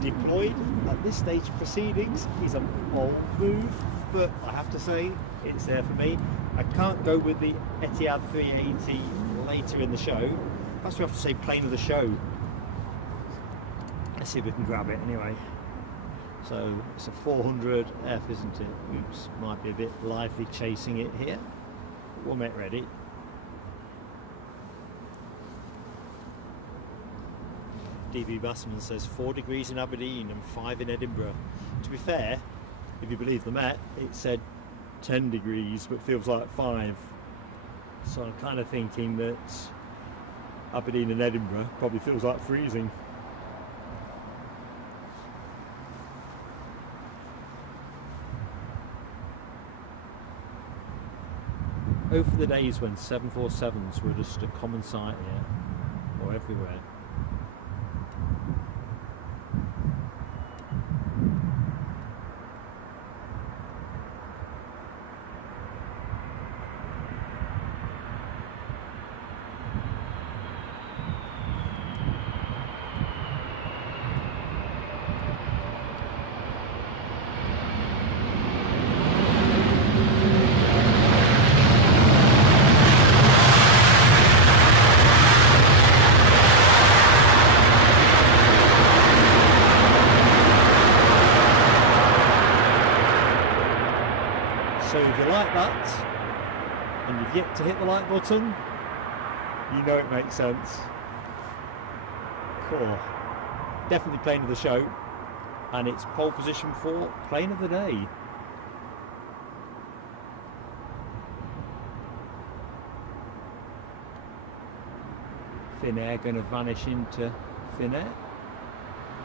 deployed at this stage of proceedings is an old move, but I have to say it's there for me. I can't go with the Etihad 380 later in the show. Perhaps we have to say plane of the show. Let's see if we can grab it anyway. So it's a 400F, isn't it? Oops, might be a bit lively chasing it here. We'll make ready. DB Bassman says 4 degrees in Aberdeen and 5 in Edinburgh. To be fair, if you believe the Met, it said 10 degrees but feels like 5. So I'm kind of thinking that Aberdeen and Edinburgh probably feels like freezing. Over the days when 747s were just a common sight here, or everywhere. So if you like that, and you've yet to hit the like button, you know it makes sense. Cool. Definitely plane of the show, and it's pole position for plane of the day. Finnair going to vanish into thin air,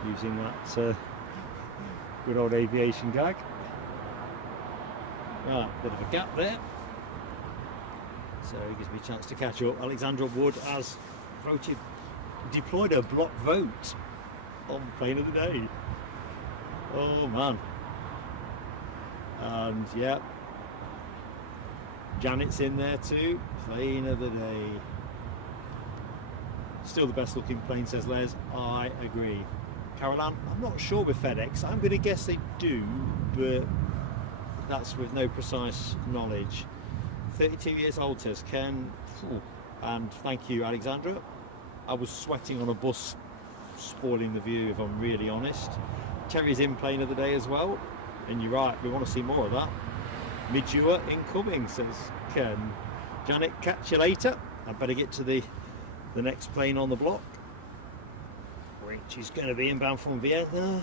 using that good old aviation gag. Right, bit of a gap there, so it gives me a chance to catch up. Alexandra Wood has deployed a block vote on plane of the day. Oh man. And yeah, Janet's in there too. Plane of the day. Still the best looking plane, says Les. I agree. Caroline, I'm not sure with FedEx. I'm going to guess they do, but that's with no precise knowledge. 32 years old, says Ken. And thank you, Alexandra. I was sweating on a bus, spoiling the view, if I'm really honest. Terry's in plane of the day as well. And you're right, we want to see more of that. Midua incoming, says Ken. Janet, catch you later. I better get to the next plane on the block, which is going to be inbound from Vienna.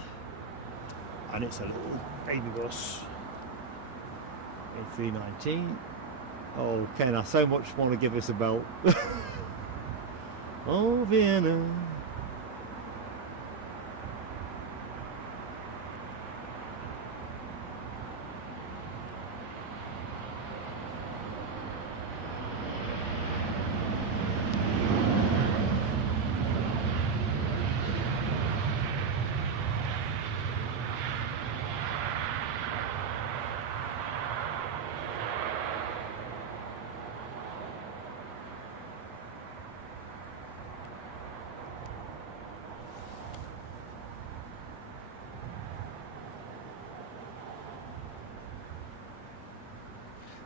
And it's a little baby bus. A319. Oh, Ken, I so much want to give us a belt. Oh, Vienna.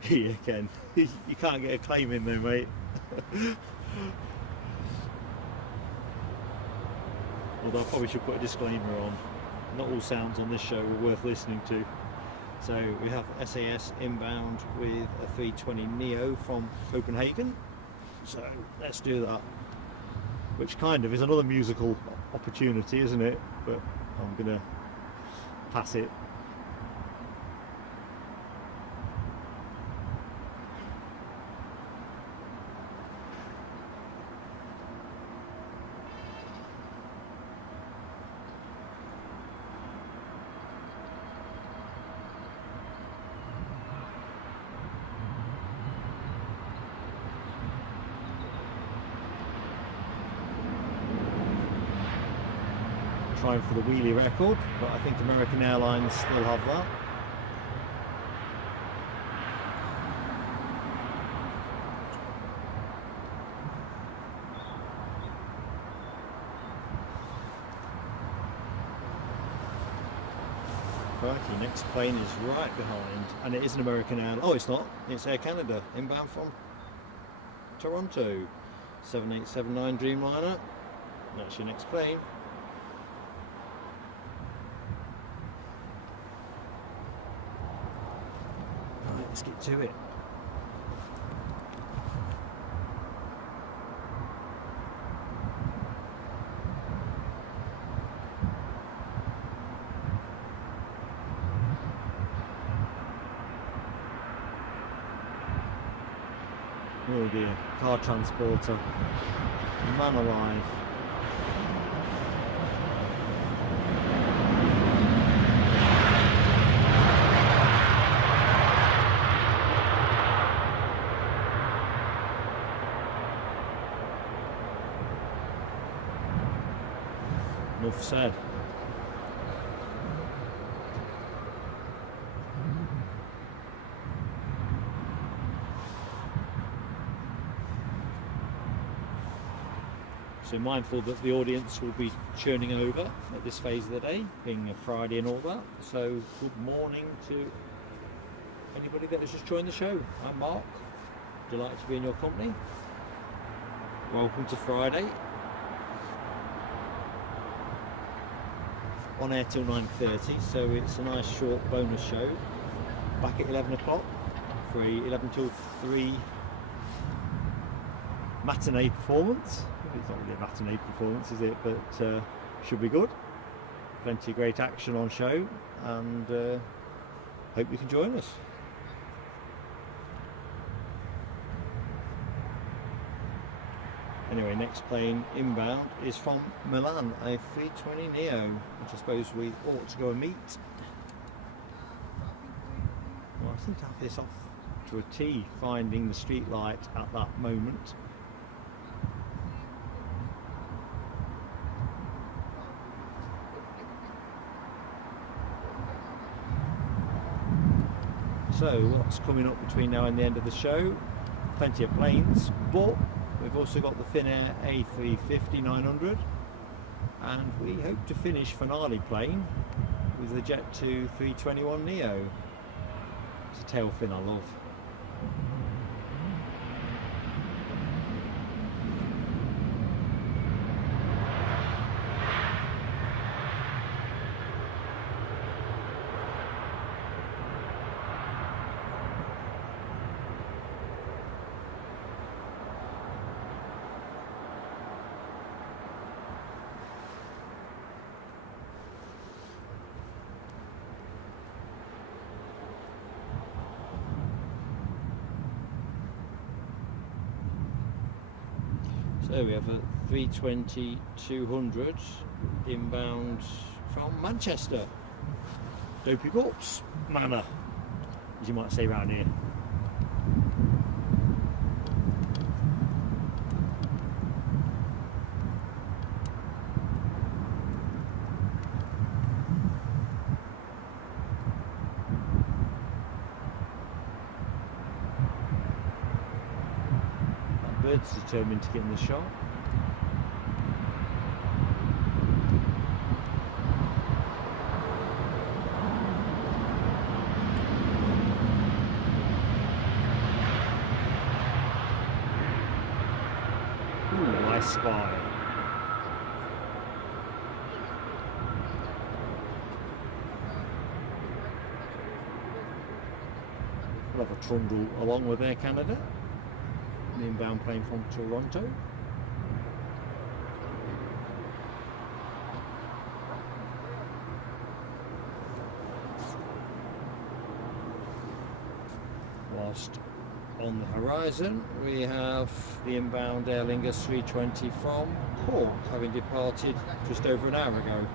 Yeah, Ken, you can't get a claim in though, mate. Although I probably should put a disclaimer on. Not all sounds on this show are worth listening to. So we have SAS inbound with a 320 Neo from Copenhagen. So let's do that. Which kind of is another musical opportunity, isn't it? But I'm gonna pass it. trying for the wheelie record, but I think American Airlines still have that. Crikey, next plane is right behind, and it is an American Airlines. Oh, it's not. It's Air Canada, inbound from Toronto. 7879 Dreamliner. That's your next plane. Right, let's get to it. Oh dear, car transporter, man alive. Enough said. So mindful that the audience will be churning over at this phase of the day, being a Friday and all that. So good morning to anybody that has just joined the show. I'm Mark, delighted to be in your company. Welcome to Friday. On air till 9:30, so it's a nice short bonus show. Back at 11 o'clock for a 11 till 3 matinee performance. It's not really a matinee performance, is it? But should be good. Plenty of great action on show, and hope you can join us. Anyway, next plane inbound is from Milan, A320 Neo, which I suppose we ought to go and meet. Well, I seem to have this off to a T, finding the street light at that moment. So what's coming up between now and the end of the show? Plenty of planes, but we've also got the Finnair A350 900, and we hope to finish finale plane with the JetBlue 321 Neo. It's a tail fin I love. So we have a 320-200 inbound from Manchester. Dopey Gups manner, as you might say around here. Bird's determined to get in the shot. Ooh, nice spy. We'll have a trundle along with Air Canada. An inbound plane from Toronto. Whilst on the horizon we have the inbound Aer Lingus 320 from Cork, having departed just over an hour ago.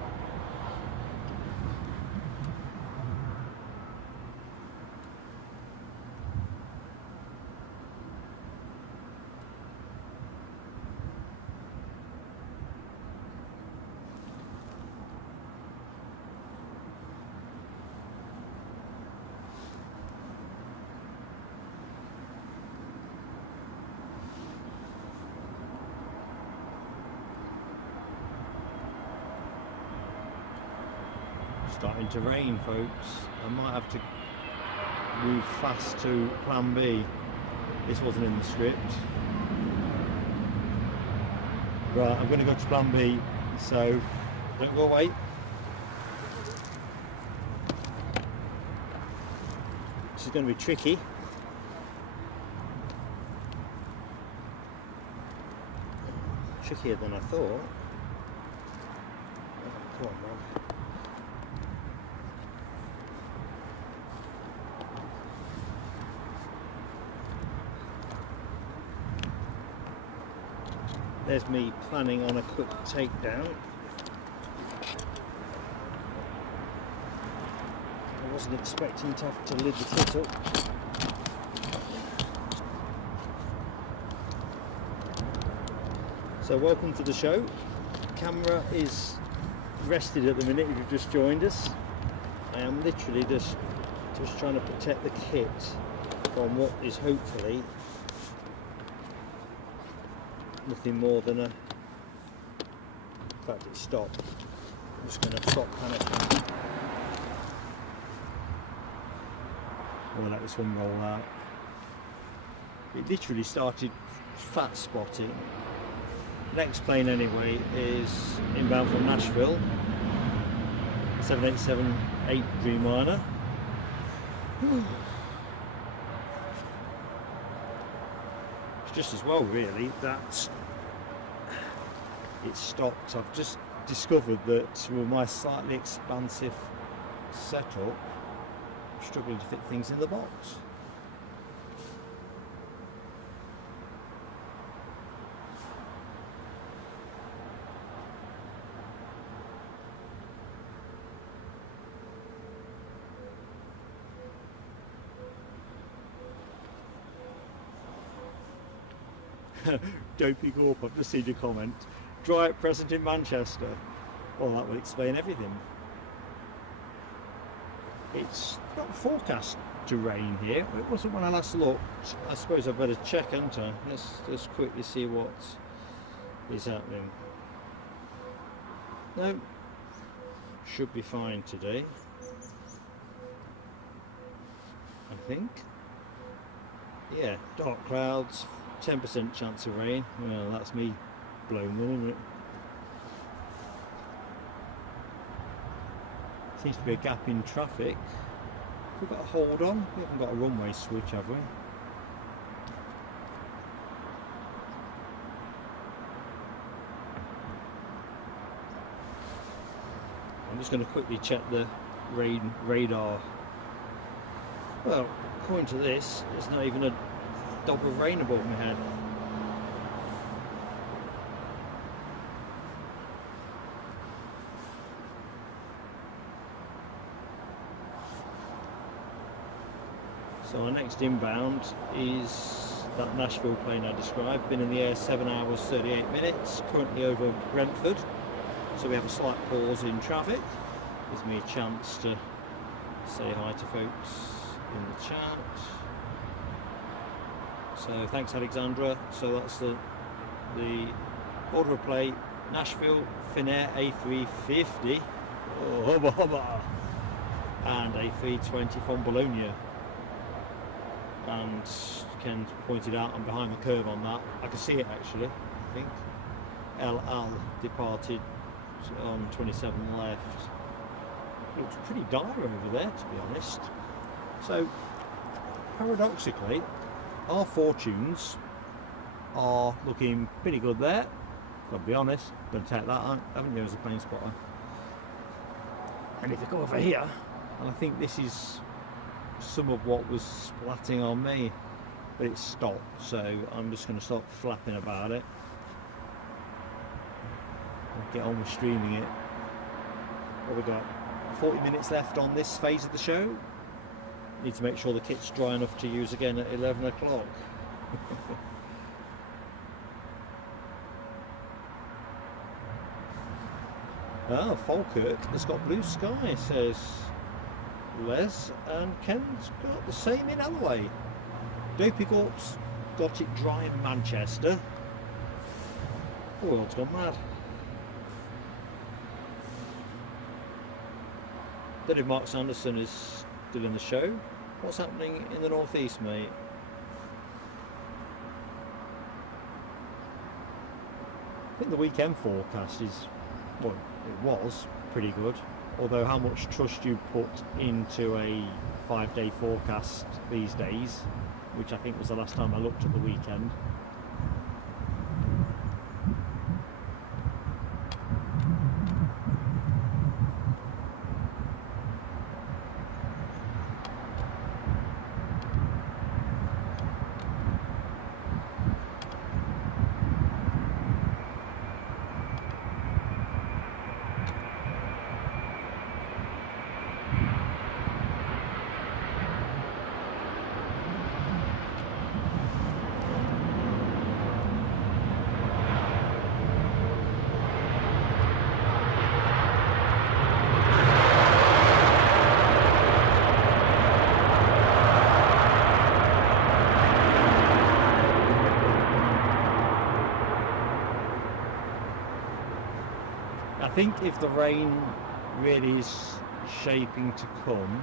Starting to rain, folks. I might have to move fast to plan B. This wasn't in the script. Right, I'm going to go to plan B, so don't go away. This is going to be tricky. Trickier than I thought. Oh, come on, man. There's me planning on a quick takedown. I wasn't expecting to have to lid the kit up. So welcome to the show. Camera is rested at the minute if you've just joined us. I am literally just trying to protect the kit from what is hopefully nothing more than a... In fact, it stopped. I'm just going to stop panicking. We'll let this one roll out. It literally started fat spotting. Next plane anyway is inbound from Nashville, 787-8 Dreamliner. It's just as well really that it stopped. I've just discovered that with my slightly expansive setup, I'm struggling to fit things in the box. Dopey Gorp, I've just seen your comment. Dry at present in Manchester. Well, that will explain everything. It's not forecast to rain here. It wasn't when I last looked. I suppose I better check, hadn't I? Let's just quickly see what is happening. No, should be fine today, I think. Yeah, dark clouds. 10% chance of rain. Well, that's me blown, isn't it? Seems to be a gap in traffic. We've got a hold on. We haven't got a runway switch, have we? I'm just going to quickly check the radar. Well, according to this, there's not even a dot of rain above my head. So our next inbound is that Nashville plane I described. Been in the air 7 hours 38 minutes, currently over Brentford. So we have a slight pause in traffic. Gives me a chance to say hi to folks in the chat. So thanks Alexandra. So that's the order of play, Nashville Finnair A350, oh, hubba hubba, and A320 from Bologna. And Ken pointed out I'm behind the curve on that. I can see it actually, I think. El Al departed on 27 left. Looks pretty dire over there, to be honest. So paradoxically, our fortunes are looking pretty good there. I'll be honest, I'm going to take that on, haven't you, as a plane spotter. And if you go over here, and I think this is some of what was splatting on me, but it stopped, so I'm just going to stop flapping about it. I'll get on with streaming it. What have we got? 40 minutes left on this phase of the show. Need to make sure the kit's dry enough to use again at 11 o'clock. Ah, Falkirk has got blue sky, says Les, and Ken's got the same in Alloway. Dopey Gorp's got it dry in Manchester. The world's gone mad. Don't know if Mark Sanderson is still in the show. What's happening in the northeast, mate? I think the weekend forecast is, well, it was pretty good. Although how much trust you put into a 5-day forecast these days, which I think was the last time I looked at the weekend. I think if the rain really is shaping to come,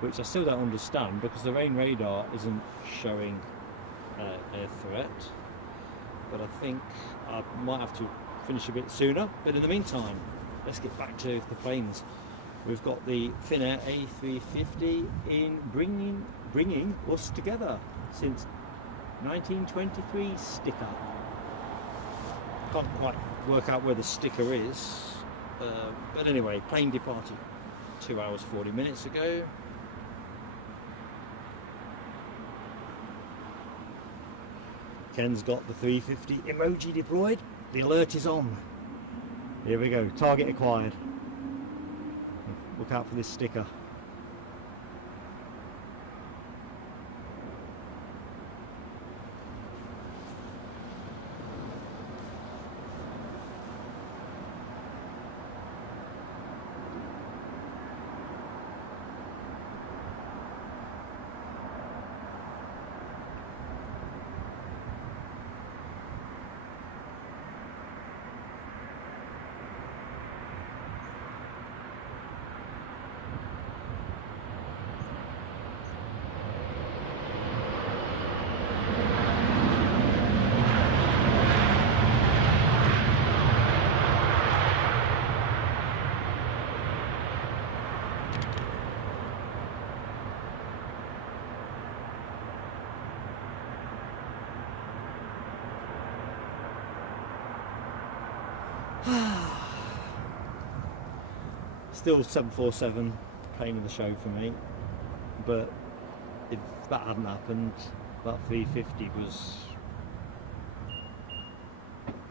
which I still don't understand because the rain radar isn't showing a threat, but I think I might have to finish a bit sooner. But in the meantime, let's get back to the planes. We've got the Finnair A350 in bringing us together since 1923 sticker. Can't quite work out where the sticker is, but anyway, plane departed 2 hours 40 minutes ago. Ken's got the 350 emoji deployed. The alert is on. Here we go, target acquired. Look out for this sticker. Still 747 plane of the show for me, but if that hadn't happened, that 350 was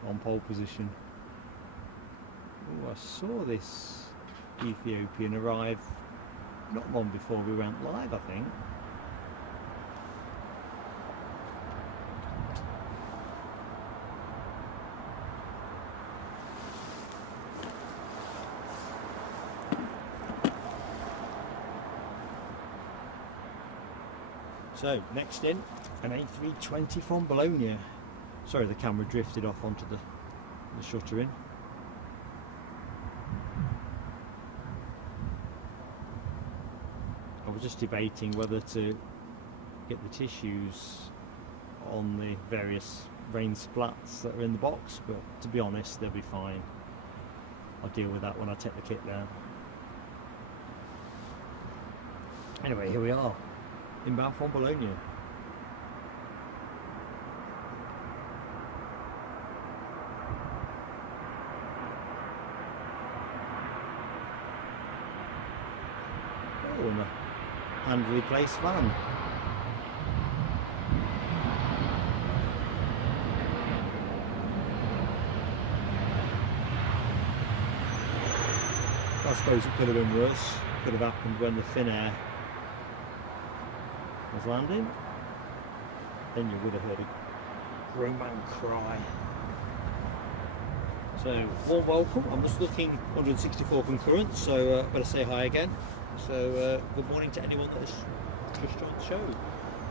on pole position. Oh, I saw this Ethiopian arrive not long before we went live, I think. So, next in, an A320 from Bologna. Sorry, the camera drifted off onto the shutter in. I was just debating whether to get the tissues on the various rain splats that are in the box, but to be honest, they'll be fine. I'll deal with that when I take the kit down. Anyway, here we are. Inbound from Bologna. Oh, and a handily placed van. I suppose it could have been worse. Could have happened when the Finnair was landing, then you would have heard a grown man cry. So, warm welcome. I'm just looking 164 concurrent, so better say hi again. So, good morning to anyone that has just joined the show.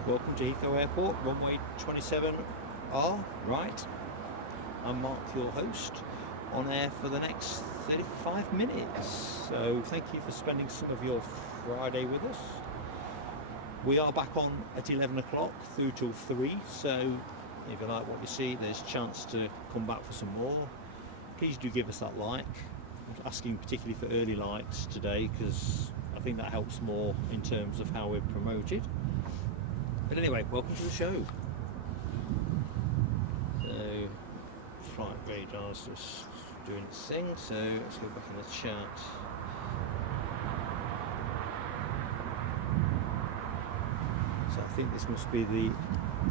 Welcome to Heathrow Airport, runway 27R, right. I'm Mark, your host, on air for the next 35 minutes. So thank you for spending some of your Friday with us. We are back on at 11 o'clock through till 3, so if you like what you see, there's a chance to come back for some more. Please do give us that like. I'm asking particularly for early likes today because I think that helps more in terms of how we're promoted. But anyway, welcome to the show. So, flight radar's just doing its thing, so let's go back in the chat. So I think this must be the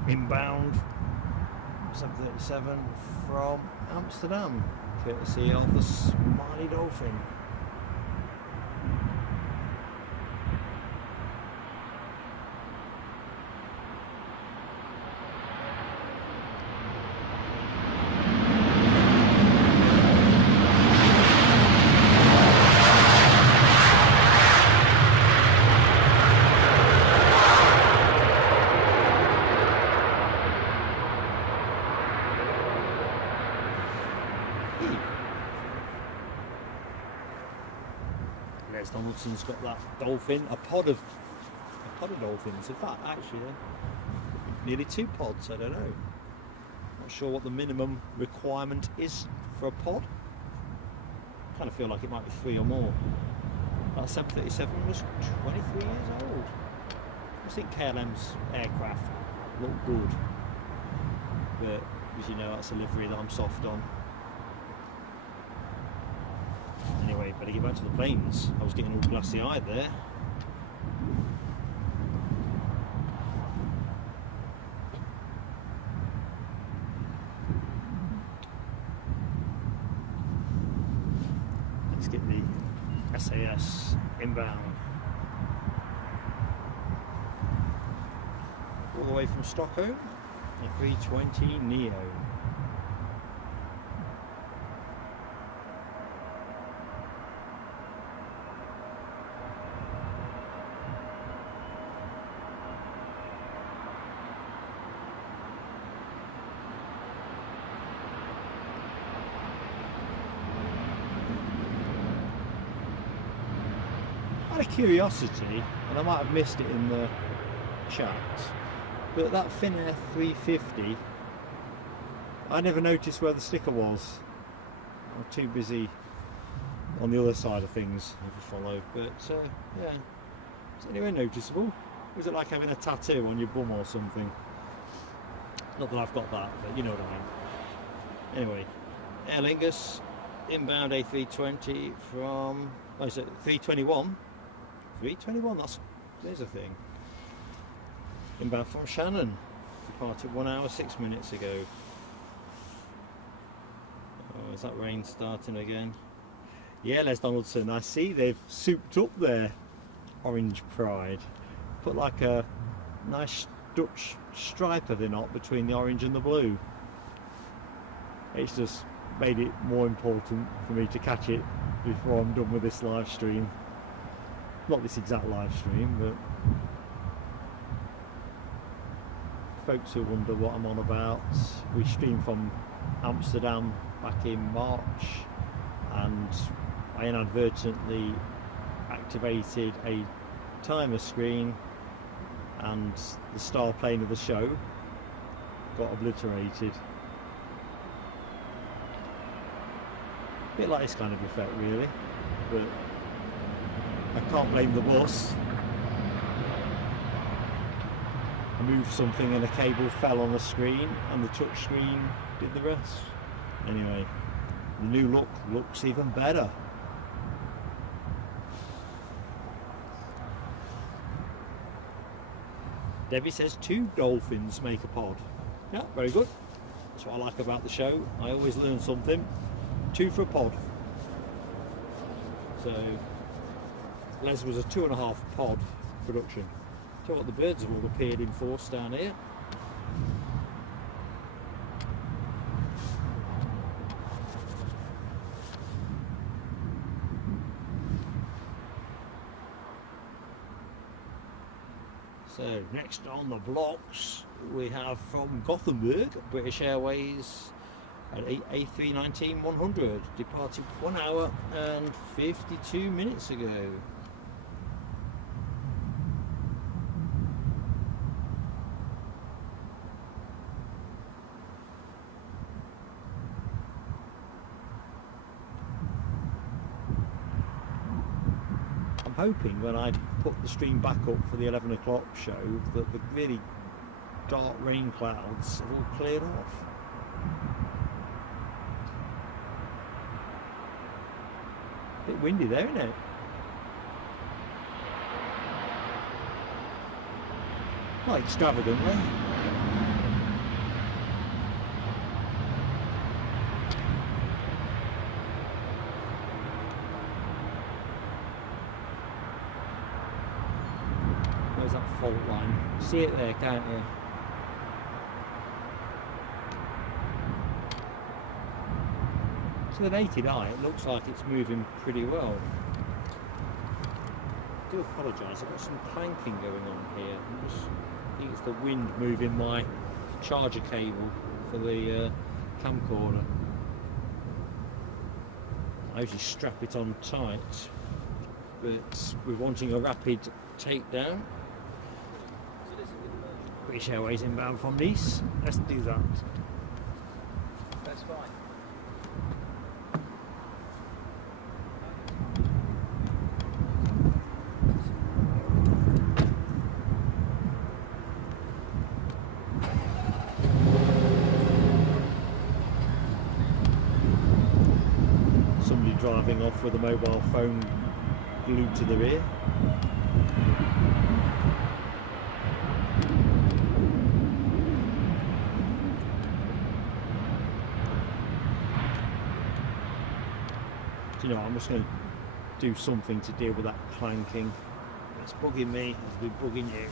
inbound 737 from Amsterdam, courtesy of the Smiley Dolphin. Donaldson's got that dolphin, a pod of dolphins. In fact, actually, nearly 2 pods. I don't know. Not sure what the minimum requirement is for a pod. Kind of feel like it might be 3 or more. That 737 was 23 years old. I think KLM's aircraft look good, but as you know, that's a livery that I'm soft on. Anyway, better get back to the planes. I was getting all glassy-eyed there. Let's get the SAS inbound. All the way from Stockholm, A320 Neo. Out of curiosity, and I might have missed it in the chat, but that Finnair A350, I never noticed where the sticker was. I'm too busy on the other side of things to follow, but yeah, is it anywhere noticeable? Was it like having a tattoo on your bum or something? Not that I've got that, but you know what I mean. Anyway, Aer Lingus, inbound A320 from, oh, is it 321? 321, there's a thing. Inbound from Shannon, departed 1 hour 6 minutes ago. Oh, is that rain starting again? Yeah, Les Donaldson, I see they've souped up their orange pride. Put like a nice Dutch stripe, have they not, between the orange and the blue. It's just made it more important for me to catch it before I'm done with this live stream. Not this exact live stream, but folks who wonder what I'm on about, we streamed from Amsterdam back in March, and I inadvertently activated a timer screen and the star plane of the show got obliterated. A bit like this kind of effect really, but I can't blame the boss. I moved something and a cable fell on the screen and the touch screen did the rest. Anyway, the new look looks even better. Debbie says 2 dolphins make a pod. Yeah, very good. That's what I like about the show. I always learn something. 2 for a pod. So Les was a 2.5 pod production. So what, the birds have all appeared in force down here. So next on the blocks we have from Gothenburg, British Airways, An A319-100 departed 1 hour and 52 minutes ago. I'm hoping when I put the stream back up for the 11 o'clock show that the really dark rain clouds have all cleared off. Bit windy there, isn't it? Not extravagantly. Where's that fault line? See it there, can't you? To the naked eye, it looks like it's moving pretty well. I do apologise, I've got some clanking going on here. I think it's the wind moving my charger cable for the camcorder. I usually strap it on tight, but we're wanting a rapid takedown. British Airways inbound from Nice. Let's do that. That's fine. Driving off with a mobile phone glued to the rear. Do you know, I'm just going to do something to deal with that clanking. It's bugging me, it's been bugging you.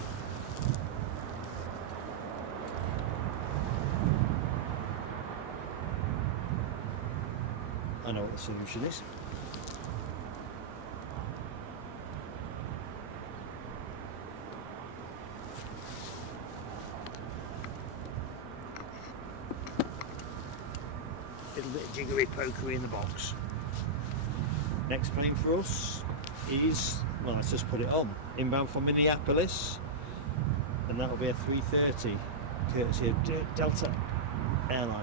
I know what the solution is. Little bit of jiggery pokery in the box. Next plane for us is, well, let's just put it on. Inbound from Minneapolis, and that'll be a 330, courtesy of Delta Airlines.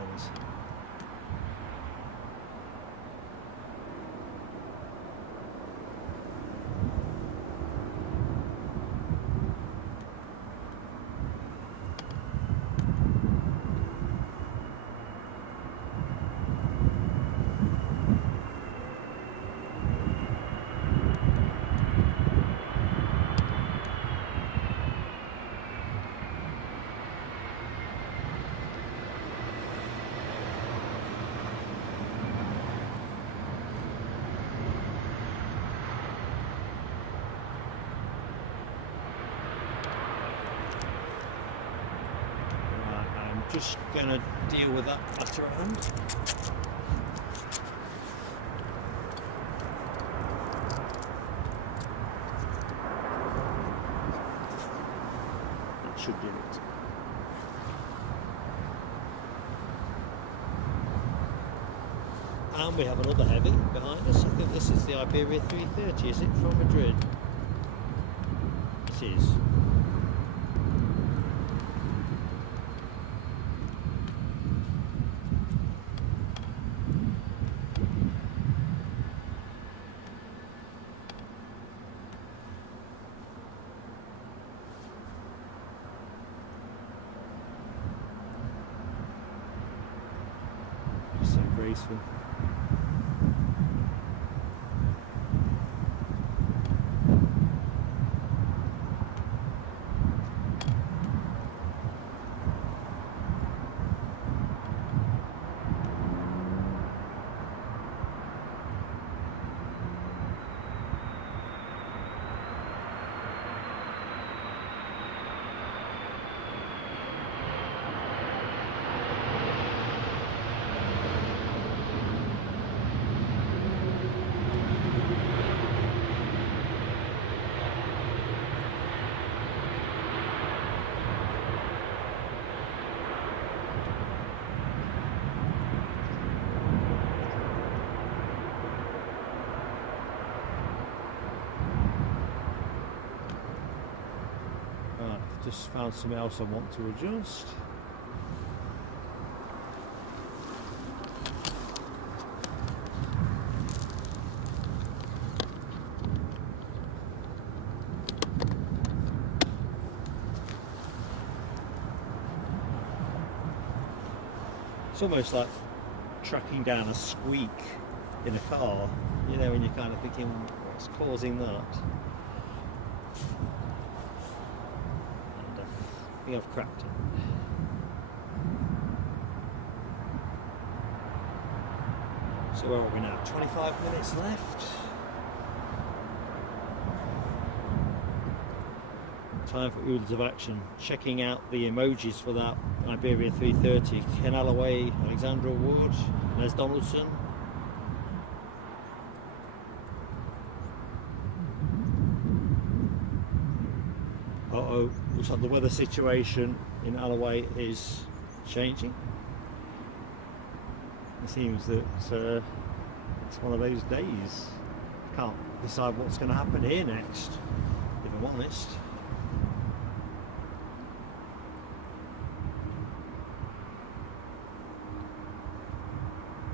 Just going to deal with that matter at hand. That should do it. And we have another heavy behind us. I think this is the Iberia 330, is it, from Madrid? It is. So graceful. just found something else I want to adjust. It's almost like tracking down a squeak in a car, you know, when you're kind of thinking, what's causing that? And I think I've cracked it. So where are we now? 25 minutes left. Time for oodles of action. Checking out the emojis for that Iberia 330. Ken Alloway, Alexandra Wood, Les Donaldson. Uh-oh, looks like the weather situation in Alloway is changing. It seems that it's one of those days. Can't decide what's going to happen here next, if I'm honest.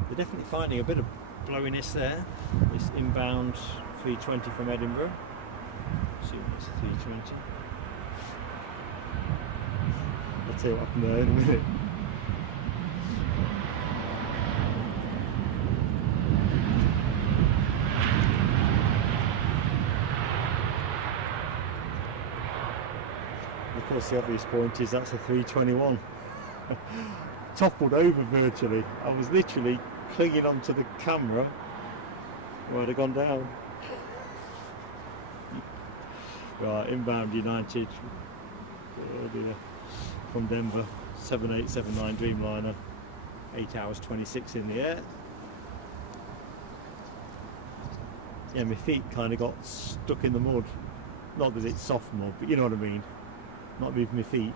They're definitely finding a bit of blowiness there. This inbound 320 from Edinburgh. Assuming it's a 320. I'll tell you what happened there in a minute. Of course, the obvious point is that's a 321. Toppled over virtually. I was literally clinging onto the camera where I'd have gone down. Right, inbound United from Denver, 7879 Dreamliner, 8 hours 26 in the air. Yeah, my feet kind of got stuck in the mud. Not that it's soft mud, but you know what I mean. Not moving my feet.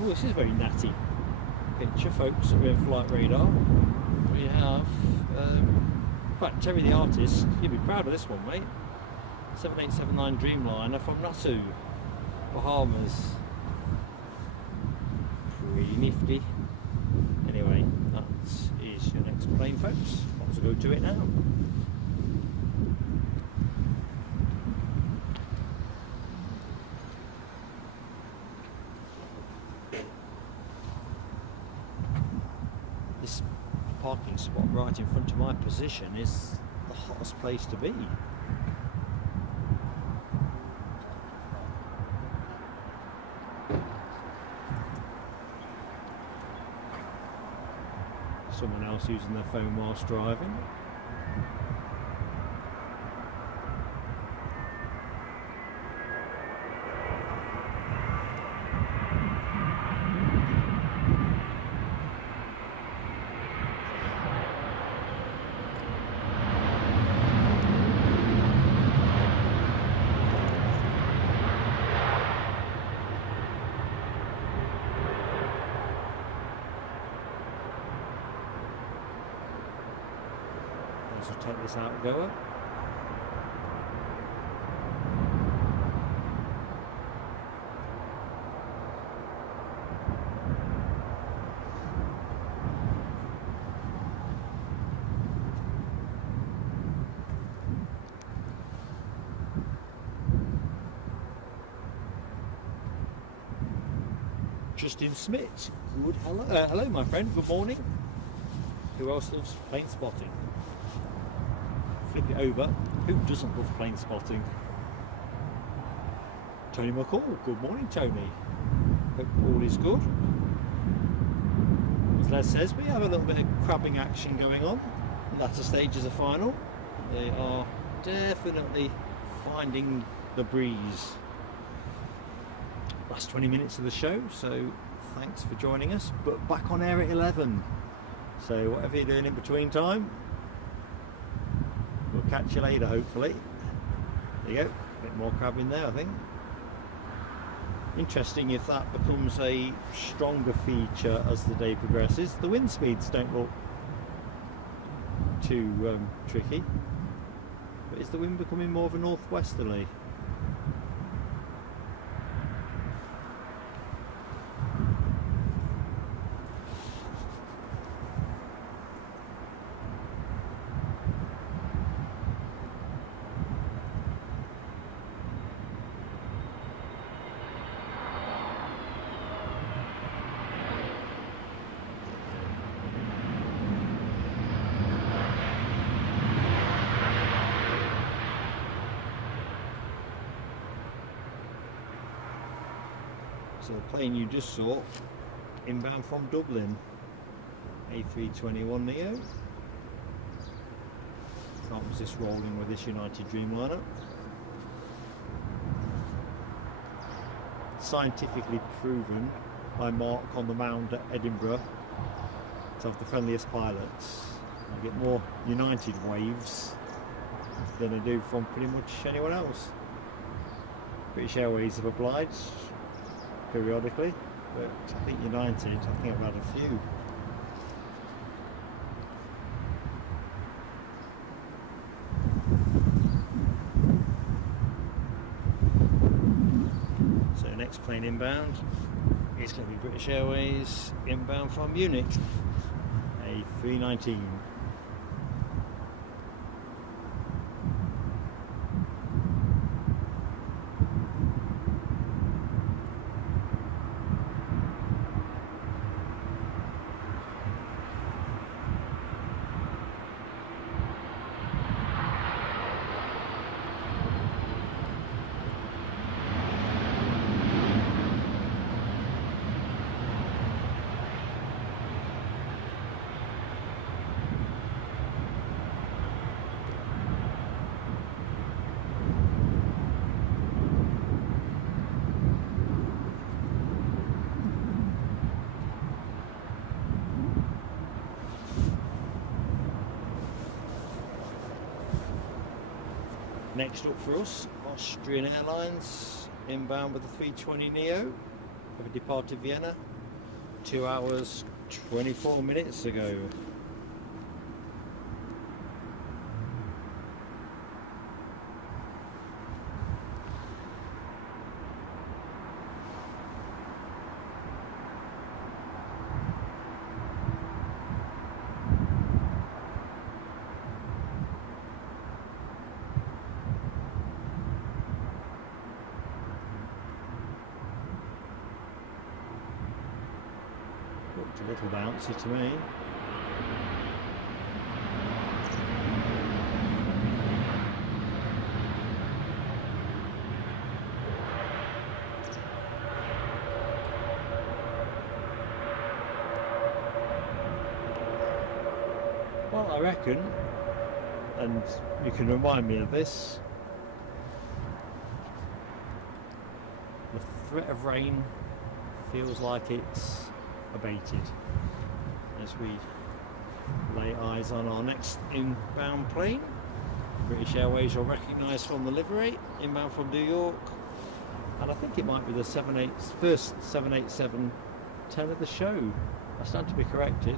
Oh, this is a very natty picture, folks, of in-flight radar. We have, in fact, Terry the artist, you'll be proud of this one, mate. 7879 Dreamliner from Nassau, Bahamas. Pretty nifty. Anyway, that is your next plane, folks. Let's go to it now. This parking spot right in front of my position is the hottest place to be. Someone else using their phone whilst driving. So take this out and go up. Justin Smith. Good hello, hello my friend. Good morning. Who else loves plane spotting? Flip it over. Who doesn't love plane spotting? Tony McCall. Good morning, Tony. Hope all is good. As Les says, we have a little bit of crabbing action going on. Latter stages of final. They are definitely finding the breeze. Last 20 minutes of the show, so thanks for joining us. But back on air at 11. So whatever you're doing in between time, we'll catch you later, hopefully. There you go. A bit more crabbing there, I think. Interesting if that becomes a stronger feature as the day progresses. The wind speeds don't look too tricky, but is the wind becoming more of a northwesterly? So the plane you just saw, inbound from Dublin, A321neo. Can't resist rolling with this United Dreamliner. Scientifically proven by Mark on the Mound at Edinburgh to have the friendliest pilots. I get more United waves than I do from pretty much anyone else. British Airways have obliged periodically, but I think United, I think I've had a few. So next plane inbound is going to be British Airways inbound from Munich, A319. Next up for us, Austrian Airlines inbound with the 320neo, having departed Vienna 2 hours 24 minutes ago. Looked a little bouncy to me. Well, I reckon, and you can remind me of this, the threat of rain feels like it's abated as we lay eyes on our next inbound plane. British Airways you'll recognise from the livery, inbound from New York, and I think it might be the first 787-10 of the show. I stand to be corrected.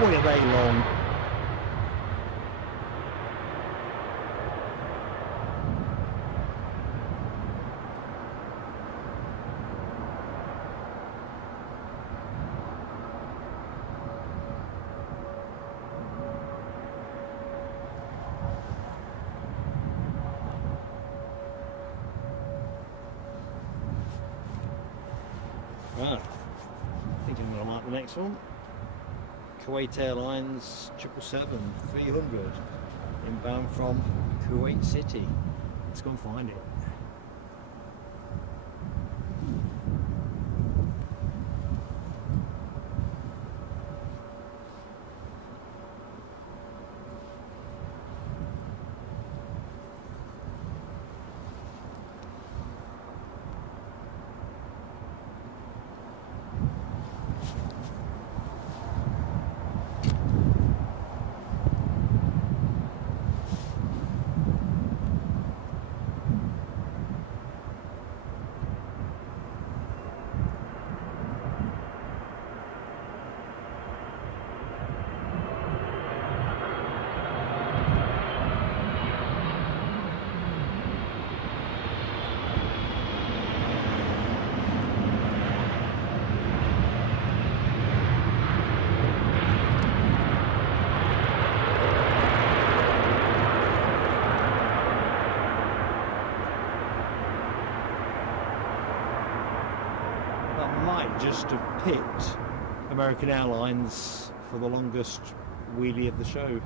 Boy, are they long. next one. Kuwait Airlines 777-300 inbound from Kuwait City. Let's go and find it. Just have picked American Airlines for the longest wheelie of the show.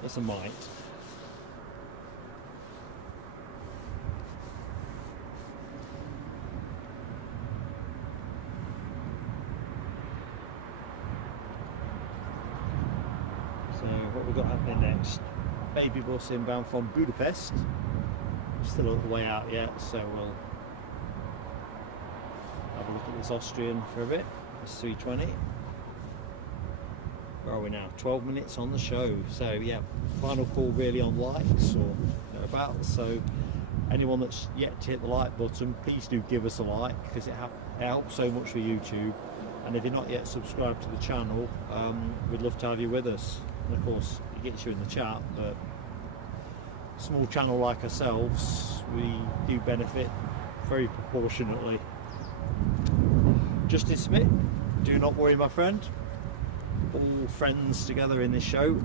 That's a might. So what we've got happening next? Baby bus inbound from Budapest. Still on the way out yet, so we'll have a look at this Austrian for a bit. It's A320. Where are we now? 12 minutes on the show. So yeah, final call really on likes or thereabouts. So anyone that's yet to hit the like button, please do give us a like, because it helps so much for YouTube. And if you're not yet subscribed to the channel, we'd love to have you with us. And of course, it gets you in the chat, but small channel like ourselves, we do benefit very proportionately. Justin Smith, do not worry my friend, all friends together in this show.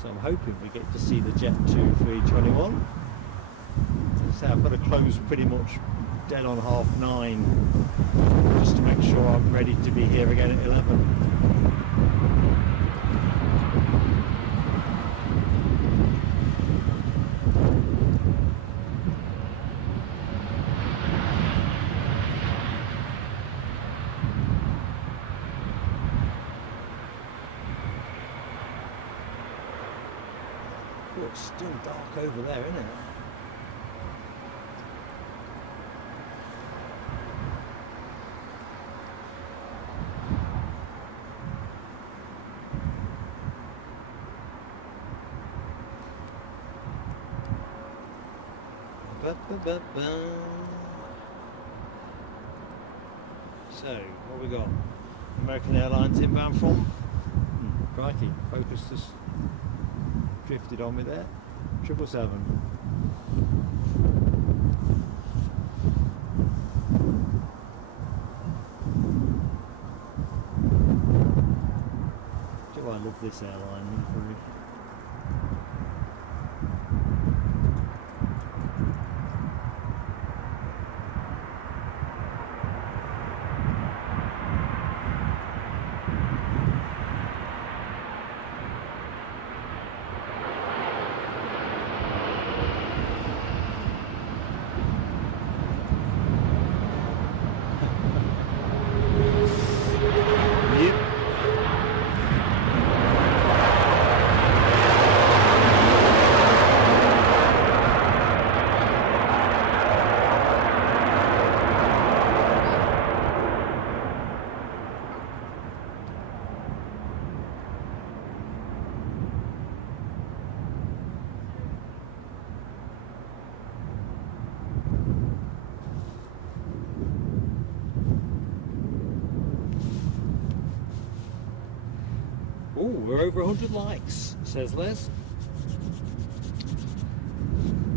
So I'm hoping we get to see the JetBlue 321. So I've got to close pretty much dead on 9:30, just to make sure I'm ready to be here again at 11. Oh, it's still dark over there, isn't it? So, what we got? American Airlines inbound from? Crikey, focus has drifted on me there. 777. Do I love this airline? Oh, we're over 100 likes, says Les.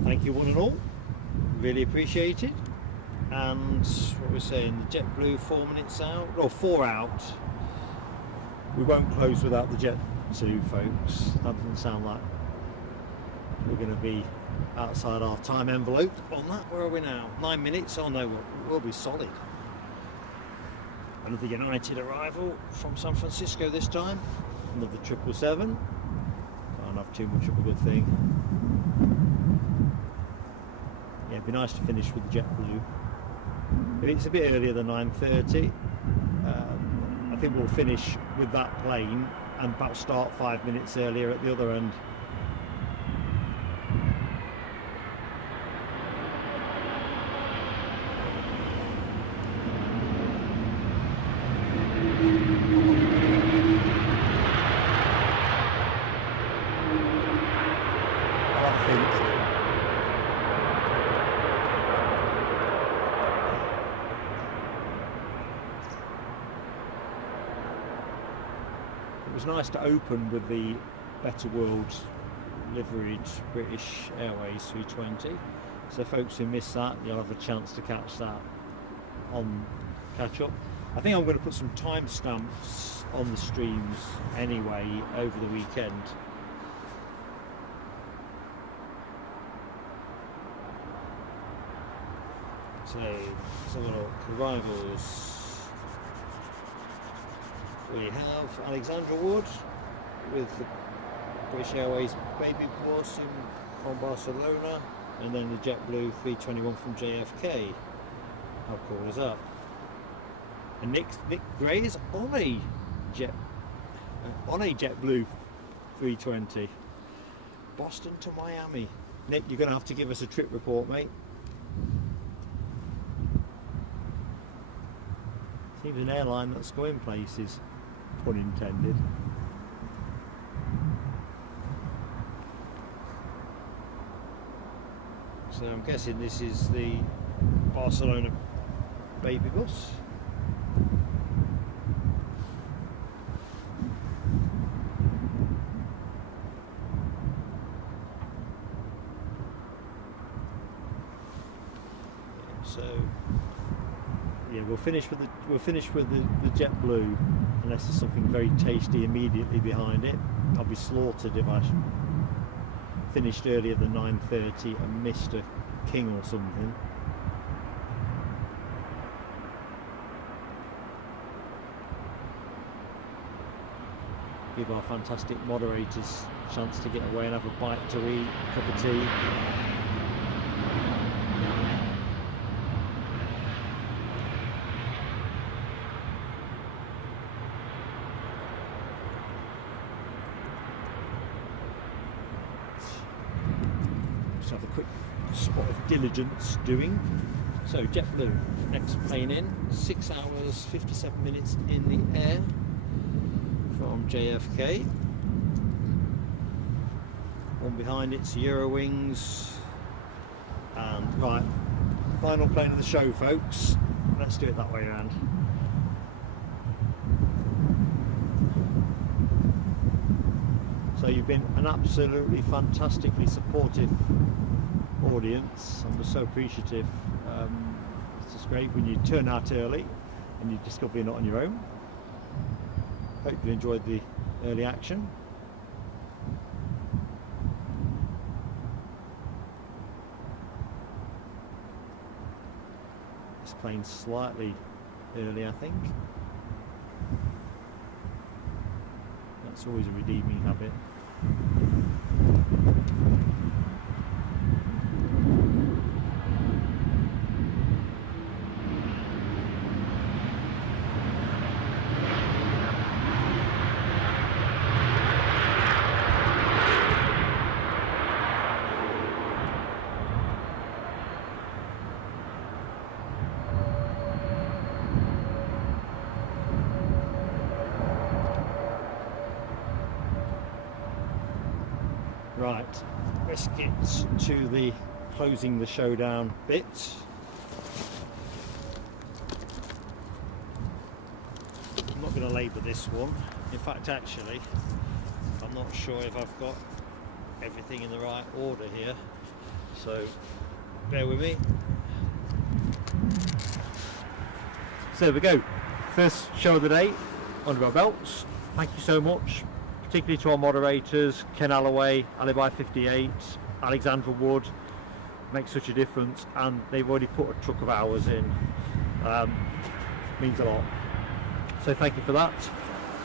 Thank you one and all. really appreciated. And what we're saying, the JetBlue 4 minutes out, or 4 out. We won't close without the Jet2, folks. That doesn't sound like we're going to be outside our time envelope on that. Where are we now? 9 minutes? Oh no, we'll be solid. Another United arrival from San Francisco this time. Another 777. Can't have too much of a good thing. Yeah, it'd be nice to finish with the JetBlue. If it's a bit earlier than 9:30, I think we'll finish with that plane and perhaps start 5 minutes earlier at the other end. It was nice to open with the Better World liveried British Airways 320. So folks who missed that, you'll have a chance to catch that on catch up. I think I'm going to put some timestamps on the streams anyway over the weekend. So let's have a look. Arrivals. We have Alexandra Wood with the British Airways baby bus from Barcelona, and then the JetBlue 321 from JFK. How cool is that? And Nick Gray is on a JetBlue 320, Boston to Miami. Nick, you're going to have to give us a trip report, mate. Seems an airline that's going places. Pun intended. So I'm guessing this is the Barcelona baby bus. So yeah, we'll finish with the JetBlue, unless there's something very tasty immediately behind it. I'll be slaughtered if I finished earlier than 9:30 and missed a king or something. Give our fantastic moderators a chance to get away and have a bite to eat, a cup of tea. Have a quick spot of diligence doing. So JetBlue, next plane in, 6 hours 57 minutes in the air from JFK. One behind it's Eurowings, and right, final plane of the show, folks. Let's do it that way around. So you've been an absolutely fantastically supportive audience. I'm just so appreciative. It's just great when you turn out early and you discover you're not on your own. Hope you enjoyed the early action. This plane's slightly early, I think. That's always a redeeming habit. Right, let's get to the closing the showdown bit. I'm not going to labour this one. In fact, actually, I'm not sure if I've got everything in the right order here. So bear with me. So there we go, first show of the day under our belts. Thank you so much, particularly to our moderators, Ken Alloway, Alibi 58, Alexandra Wood. Makes such a difference, and they've already put a truck of hours in. Means a lot. So thank you for that.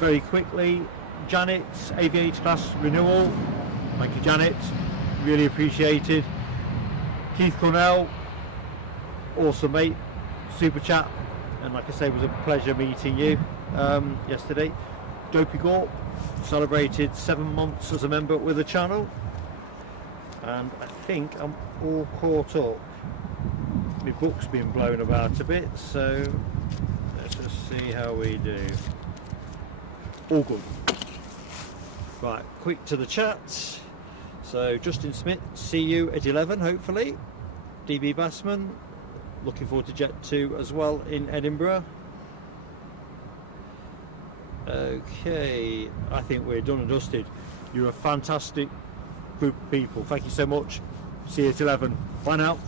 Very quickly, Janet's Aviation class renewal. Thank you, Janet. Really appreciated. Keith Cornell, awesome mate, super chat, and like I say, it was a pleasure meeting you yesterday. Dopey Gorp celebrated 7 months as a member with the channel, and I think I'm all caught up. My book's been blown about a bit, so let's just see how we do. All good. Right, quick to the chat. So Justin Smith, see you at 11 hopefully. DB Bassman, looking forward to Jet 2 as well in Edinburgh. Okay, I think we're done and dusted. You're a fantastic group of people. Thank you so much. See you at 11. Bye now.